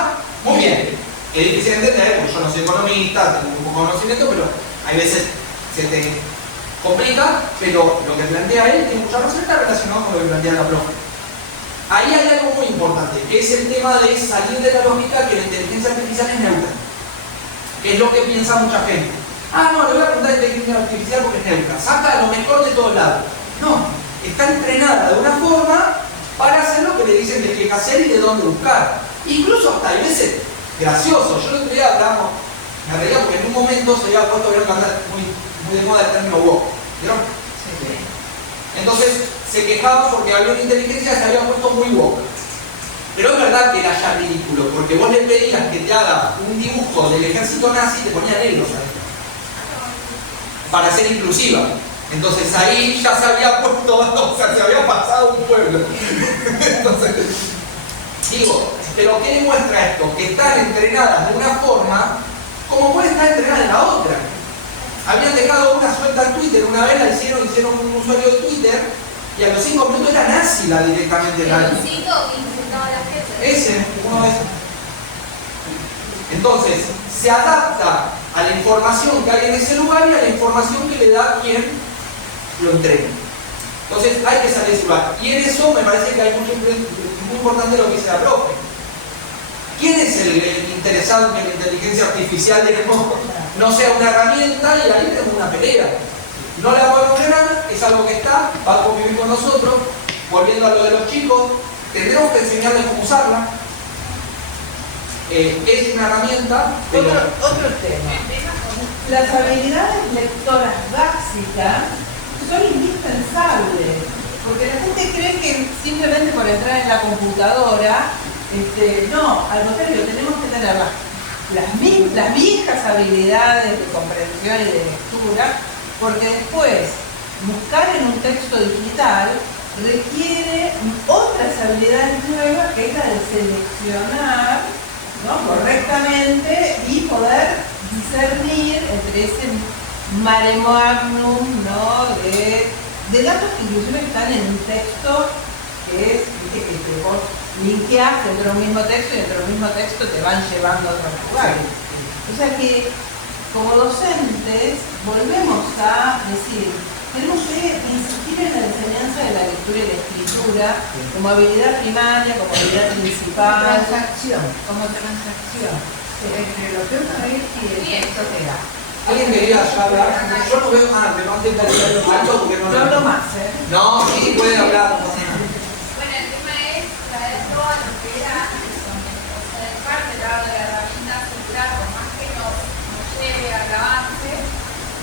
muy bien. Es difícil de entender, porque yo no soy economista, tengo un poco de conocimiento, pero hay veces se te complica, pero lo que plantea él tiene mucha razón, está relacionado con lo que plantea la profe. Ahí hay algo muy importante, que es el tema de salir de la lógica que la inteligencia artificial es neutra. Que es lo que piensa mucha gente. Ah, no, le voy a preguntar a la inteligencia artificial porque es neutra. Saca lo mejor de todos lados. No, está entrenada de una forma para hacer lo que le dicen que tiene que hacer y de dónde buscar. Incluso hasta hay veces gracioso. Yo el otro día hablamos, me reía porque en un momento se había puesto muy de moda el término woke. ¿Vieron? Sí. Entonces se quejaba porque había una inteligencia que se había puesto muy woke. Pero es verdad que era ya ridículo, porque vos le pedías que te haga un dibujo del ejército nazi y te ponía negros ahí, para ser inclusiva. Entonces ahí ya se había puesto, o sea, se había pasado un pueblo. Entonces, digo, pero ¿qué demuestra esto? Que están entrenadas de una forma como puede estar entrenada en la otra. Habían dejado una suelta en Twitter, una vez la hicieron un usuario de Twitter y a los 5 minutos era nazi directamente. Ese, uno de esos. Entonces, se adapta a la información que hay en ese lugar y a la información que le da quien lo entrena. Entonces, hay que salir de ese lugar. Y en eso me parece que hay muy importante lo que dice la profe. ¿Quién es el interesado en que la inteligencia artificial no sea una herramienta? Y ahí tenemos una pelea. No la podemos frenar, es algo que está, va a convivir con nosotros. Volviendo a lo de los chicos, tendremos que enseñarles cómo usarla. Es una herramienta, pero... Otro tema. Las habilidades lectoras básicas son indispensables, porque la gente cree que simplemente por entrar en la computadora, no, al contrario, tenemos que tener las viejas habilidades de comprensión y de lectura, porque después buscar en un texto digital requiere otras habilidades nuevas, que es la de seleccionar, ¿no?, correctamente y poder discernir entre ese mare magnum, ¿no?, de datos que inclusive están en un texto que es que vos linkeás dentro de un mismo texto y dentro de un mismo texto te van llevando a otros lugares. O sea que como docentes volvemos a decir, tenemos que insistir en la enseñanza de la lectura y la escritura como habilidad primaria, como habilidad principal. Como transacción entre lo que uno es y el texto que da. ¿Alguien quería ya hablar? Yo no veo... me mandé el alto porque no... No hablo más, No, sí, puede hablar. Bueno, el tema es traer todo a lo que era eso. O sea, de parte de la herramienta circular, por más que nos lleve al avance,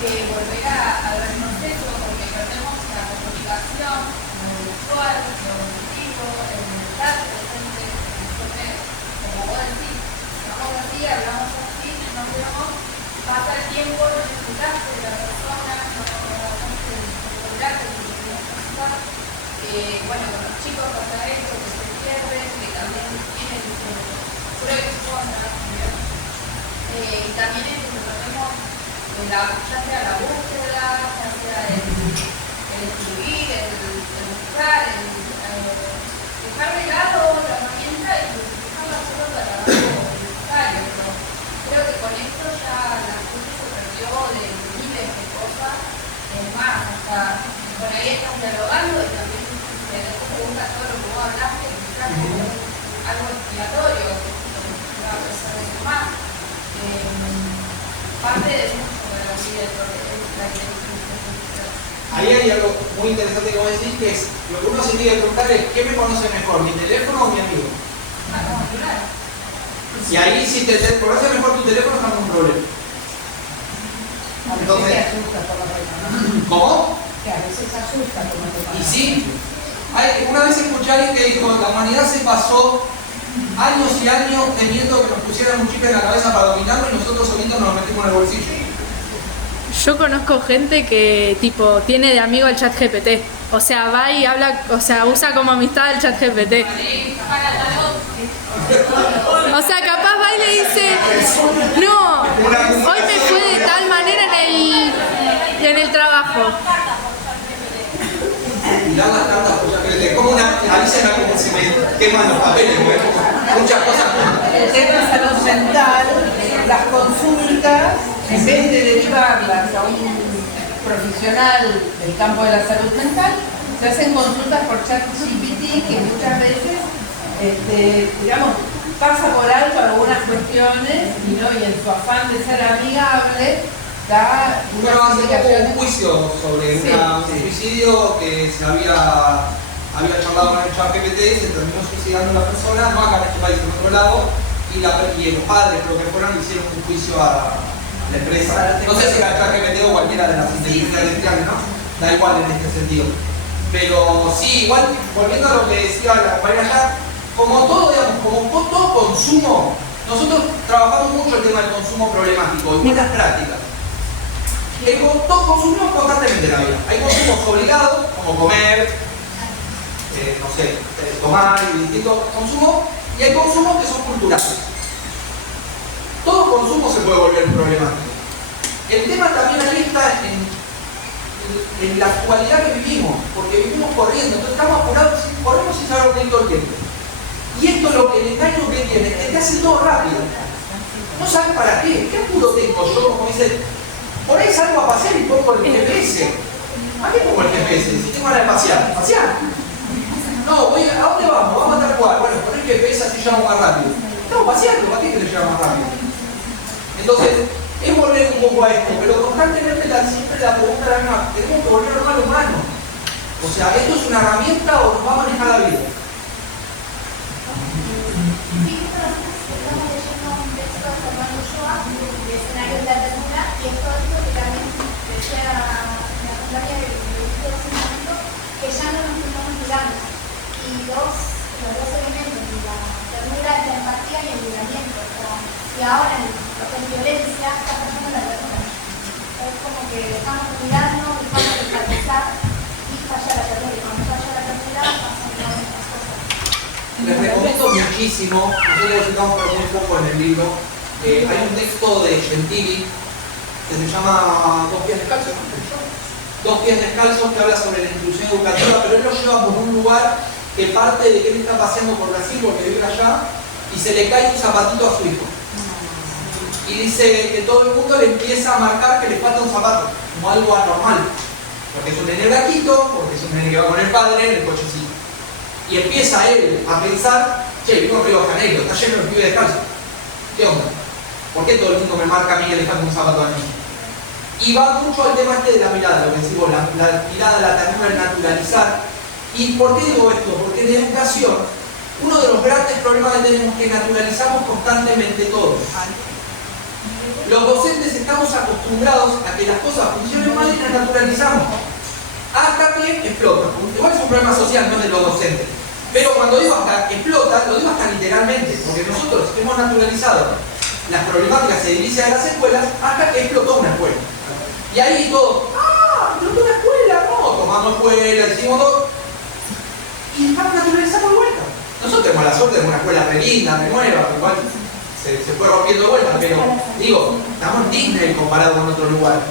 volver a vernos eso, porque perdemos la comunicación, lo visual, lo auditivo, el mensaje presente, como vos decís, estamos así, hablamos así, no podemos pasar tiempo, no escuchaste de la persona, no trataste de lograr que te querías pasar. Bueno, con los chicos pasa esto, que se pierden, que también tienen pros y contras, y también es que tratemos ya sea la búsqueda, ya sea el escribir, el buscar, el dejar de lado la herramienta y utilizarla solo para algo necesario. Pero creo que con esto ya la gente se perdió de miles de cosas en ahí estás dialogando y también te gusta todo lo que vos hablaste, quizás como algo expiratorio, la persona de tu más. Parte de mucho de la vida de la que ahí hay algo muy interesante que vos decís, que es, lo que uno se tiene que preguntar es, ¿qué me conoce mejor, mi teléfono o mi amigo? Y ahí si te conoce mejor tu teléfono, estamos en un problema. Entonces, te asusta por la persona. ¿Cómo? Que a veces asusta como te pasa. Y sí, una vez escuché a alguien que dijo, la humanidad se pasó años y años teniendo que nos pusieran un chip en la cabeza para dominarlo y nosotros solitos nos lo metimos en el bolsillo. Yo conozco gente que tipo tiene de amigo el chat GPT. O sea, va y habla, o sea, usa como amistad el chat GPT. O sea, capaz va y le dice, no, hoy me fue de tal manera en el trabajo. Mirar las cartas, como avísenme como se me queman los papeles, muchas cosas. El tema de salud mental, las consultas, en vez de derivarlas a un profesional del campo de la salud mental, se hacen consultas por ChatGPT que muchas veces, digamos, pasa por alto algunas cuestiones y en su afán de ser amigable da Bueno, unas hace poco indicaciones. un juicio sobre Sí, un sí. suicidio que se había charlado con el chat GPT, se terminó suicidando la persona, no acá en este país, en otro lado, y los padres creo que fueron y hicieron un juicio a la empresa. No sé si era el chat GPT o cualquiera de las inteligencias artificiales, ¿no? Da igual en este sentido. Pero sí, igual, volviendo a lo que decía la compañera allá, como todo, digamos, como todo consumo, nosotros trabajamos mucho el tema del consumo problemático y buenas prácticas. Todos consumimos constantemente en la vida. Hay consumos obligados, como comer, no sé, tomar y distintos consumos, y hay consumos que son culturales. Todo consumo se puede volver problemático. El tema también ahí está en la actualidad que vivimos, porque vivimos corriendo, entonces estamos apurados, corremos sin saber lo que hay todo el tiempo. Y esto lo que el engaño que tiene es que hace todo rápido. No sabes para qué. ¿Qué apuro tengo yo? Como dicen, por ahí salgo a pasear y pongo el GPS. ¿A qué pongo el GPS? Si tengo ganas de pasear. ¿Pasear? No, ¿a dónde vamos? Vamos a tal cual. Bueno, pon el GPS así llegamos más rápido. Estamos paseando, ¿para qué querés llegar más rápido? Entonces, es volver un poco a esto, pero constantemente siempre la pregunta es la misma. Tenemos que volver al humano. O sea, ¿esto es una herramienta o nos va a manejar la vida? Estamos leyendo un texto de Fernando Ochoa, de Escenarios de la Ternura, y es todo esto que también decía la compañía que me dijo hace un momento, que ya no nos estamos mirando. Y los dos elementos de la ternura es la empatía y el miramiento. Y ahora en lo que es violencia está pasando la ternura. Es como que dejamos de mirarnos, dejamos de empatizar y falla la ternura. Y cuando falla la ternura pasan todas estas cosas. Les recomiendo muchísimo, nosotros citamos por ejemplo en el libro, hay un texto de Gentili que se llama Dos pies descalzos, ¿no? Dos pies descalzos, que habla sobre la inclusión educativa, pero él lo lleva por un lugar que parte de que él está paseando por Brasil porque vive allá y se le cae un zapatito a su hijo. Y dice que todo el mundo le empieza a marcar que le falta un zapato, como algo anormal, porque es un nene blanquito, porque es un nene que va con el padre en el cochecito. Y empieza él a pensar, che, vivo en Río de Janeiro, está lleno de pibes descalzos. ¿Qué onda? ¿Por qué todo el mundo me marca a mí que le falta un zapato a mí? Y va mucho al tema este de la mirada, lo que decimos, la mirada, la ternura, el naturalizar. ¿Y por qué digo esto? Porque en educación, uno de los grandes problemas que tenemos es que naturalizamos constantemente todo. Los docentes estamos acostumbrados a que las cosas funcionen mal y las naturalizamos. Hasta que explota. Igual es un problema social, no de los docentes. Pero cuando digo hasta que explota, lo digo hasta literalmente, porque nosotros hemos naturalizado las problemáticas edilicias de las escuelas hasta que explotó una escuela. Y ahí todo, explotó una escuela, no, tomamos escuela, hicimos todo. Y dejamos naturalizarlo de vuelta. Nosotros tenemos la suerte de una escuela re linda, re nueva, igual se fue rompiendo de vuelta, pero digo, estamos en Disney comparado con otro lugar.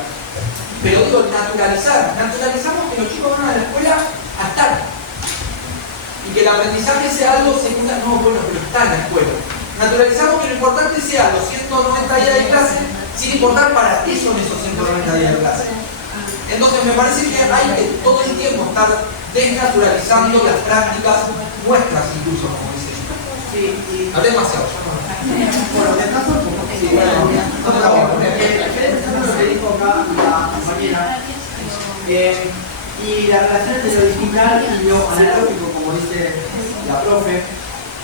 Pero digo, naturalizamos que los chicos van a la escuela a estar. Y que el aprendizaje sea algo secundario, no, bueno, pero está en la escuela. Naturalizamos que lo importante sea los 190 días de clase, sin importar para qué son esos 190 días de clase. Entonces me parece que hay que todo el tiempo estar desnaturalizando las prácticas nuestras incluso, como dice. Sí, Hablé demasiado. bueno, me paso un poco. Sí, bueno, lo que dijo acá la compañera, y la relación entre lo digital y lo analógico, como dice la profe,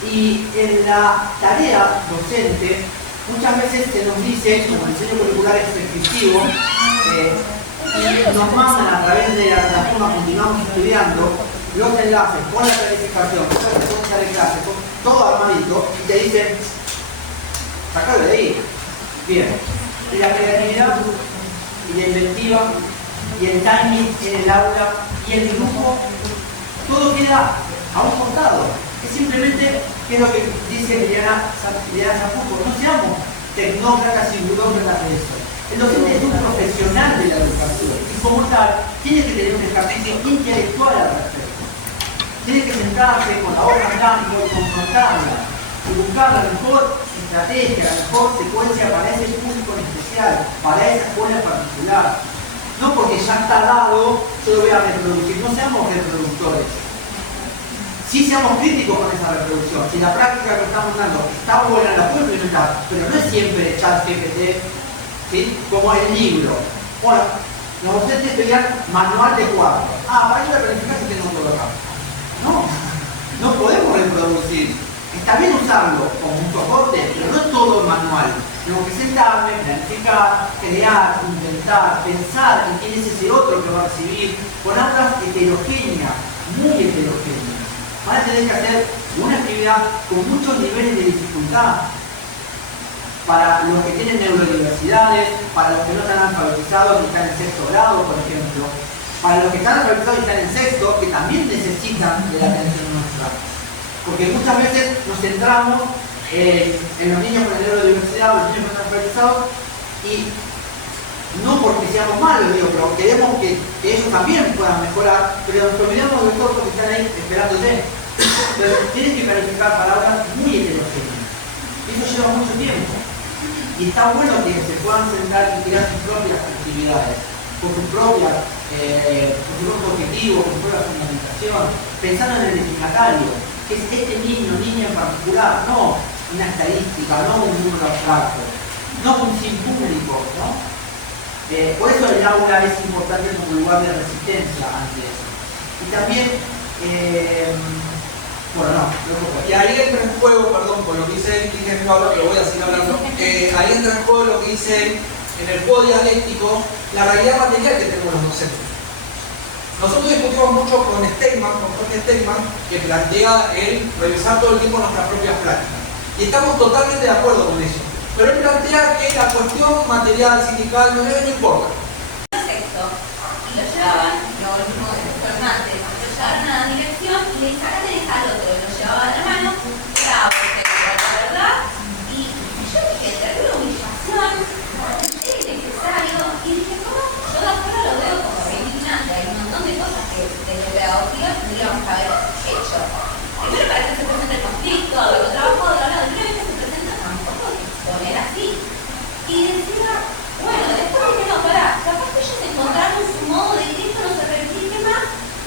y en la tarea docente, muchas veces se nos dice, como el diseño curricular es prescriptivo, y nos mandan a través de la plataforma Continuamos Estudiando los enlaces con la planificación, con la secuencia de clases, con todo armadito, y te dicen, sacalo de ahí. Bien, y la creatividad y la inventiva y el timing en el aula y el dibujo, todo queda a un costado. Es simplemente, que es lo que dice Liliana Zapuco, no seamos tecnócratas y burócratas de eso. El docente es un profesional de la educación y como tal tiene que tener un ejercicio intelectual al respecto. Tiene que sentarse con la hoja en blanco y confrontarla y buscar la mejor estrategia, la mejor secuencia para ese público en especial, para esa escuela en particular. No porque ya está dado, yo lo voy a reproducir. No seamos reproductores. Sí seamos críticos con esa reproducción. Si la práctica que estamos dando está buena, la puedo implementar, pero no es siempre ChatGPT, ¿sí? Como el libro. Bueno, los docentes pedían manual de cuadro. Para ir a planificar si tengo todo acá. No podemos reproducir. Está bien usarlo como un soporte, pero no todo manual. Tengo que sentarme, planificar, crear, inventar, pensar en quién es ese otro que va a recibir, con aulas heterogéneas, muy heterogéneas. Van a tener que hacer una actividad con muchos niveles de dificultad. Para los que tienen neurodiversidades, para los que no están alfabetizados y están en sexto grado, por ejemplo, para los que están alfabetizados y están en sexto, que también necesitan de la atención nuestra. Porque muchas veces nos centramos en los niños con neurodiversidad, los niños que están alfabetizados, y no porque seamos malos, digo, pero queremos que ellos también puedan mejorar, pero nos olvidamos de todos los que están ahí esperándote. Pero tienes que calificar palabras muy heterogéneas. Eso lleva mucho tiempo. Y está bueno que se puedan sentar y crear sus propias actividades, con sus propios objetivos, con su propia fundamentación, pensando en el destinatario, que es este niño, niña en particular, no una estadística, no un número abstracto, no un sin público, ¿no? Por eso el aula es importante como lugar de resistencia ante eso. Y también, y ahí entra en juego, perdón, con lo que dice él, dije no hablo, pero voy a seguir hablando. Ahí entra en juego lo que dice en el juego dialéctico, la realidad material que tenemos los docentes. Nosotros discutimos mucho con Stegman, con Jorge Stegman, que plantea el revisar todo el tiempo nuestras propias prácticas. Y estamos totalmente de acuerdo con eso. Pero él plantea que la cuestión material, sindical, no importa. Sexto, y lo llevaban, lo mismo de Fernández, lo llevaron a la dirección y le sacaron al otro, lo llevaba de la mano, bravo, la verdad, y yo dije, terrible humillación, es necesario, y dije, ¿cómo? Yo de afuera lo veo como indignante, hay un montón de cosas que desde pedagogía tendríamos que haber hecho. Primero para que se presente el conflicto, haberlo trabajado de lado, y una vez que se presenta tampoco poner así. Y decía, bueno, después dije, no, pará, capaz que ellos encontraron su modo de que esto no se repite más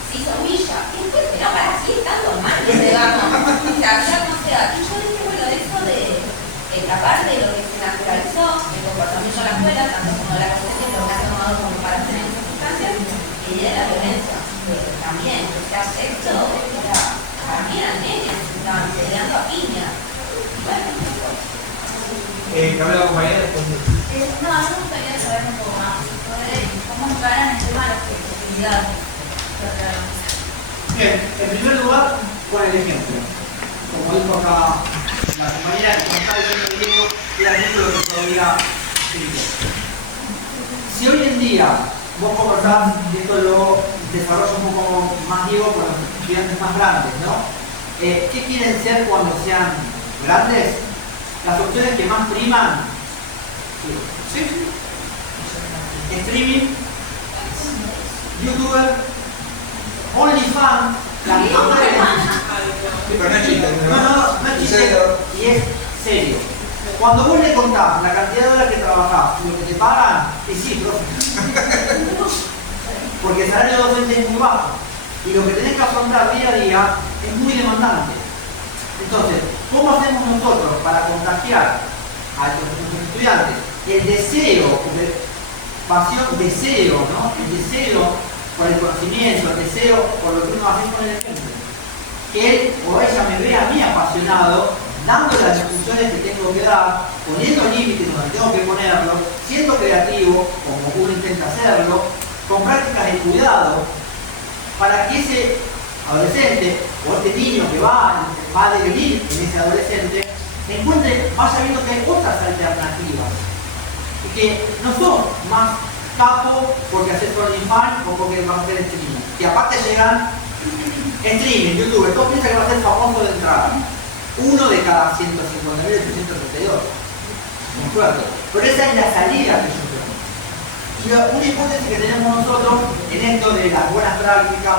si se humilla. Y después, no, pará, sí, está normal que se vamos. O sea, ya como sea. Y yo dije, bueno, eso de escapar de lo que se naturalizó, el comportamiento de la escuela, tanto como la conciencia, lo que ha tomado como para tener esas sustancias, y de la violencia. También, o sea, sexo, también a nenes, estaban peleando a piña. Bueno, Camila, la compañera, después. No, a mí me gustaría saber un poco más sobre cómo encaran el tema de la flexibilidad. Bien, en primer lugar, con el ejemplo. Como dijo acá la compañera que nos está diciendo el Diego, era mucho lo que todavía escribió. Si hoy en día vos conversás, y esto lo desarrollo un poco más Diego con los estudiantes más grandes, ¿no? ¿Qué quieren ser cuando sean grandes? Las opciones que más priman, ¿sí? Streaming, YouTuber, OnlyFans, la mejor de Sí, pero no es chiste. no es chiste, y es serio. Cuando vos le contás la cantidad de horas que trabajás y lo que te pagan, y sí, profe. salario docente es muy bajo y lo que tenés que afrontar día a día es muy demandante. Entonces, ¿cómo hacemos nosotros para contagiar a nuestros estudiantes el deseo, pasión, deseo, ¿no? El deseo por el conocimiento, el deseo por lo que uno hace con el ejemplo? Que él o ella me vea a mí apasionado, dando las discusiones que tengo que dar, poniendo límites donde tengo que ponerlos, siendo creativo, como uno intenta hacerlo, con prácticas de cuidado, para que ese adolescente o este niño que va a devenir en ese adolescente vaya viendo que hay otras alternativas y que no son más capo porque haces OnlyFans o porque vas a hacer streaming, que aparte llegan streaming, youtuber, todos piensan que va a ser famoso de entrada, uno de cada 150.872, con suerte, pero esa es la salida que yo tengo. Y una hipótesis que tenemos nosotros en esto de las buenas prácticas,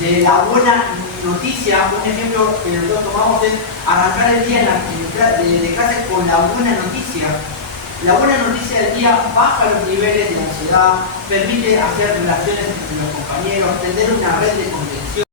de la buena noticia, un ejemplo que nosotros tomamos es arrancar el día de clase con la buena noticia. La buena noticia del día baja los niveles de ansiedad, permite hacer relaciones entre los compañeros, tender una red de comunicación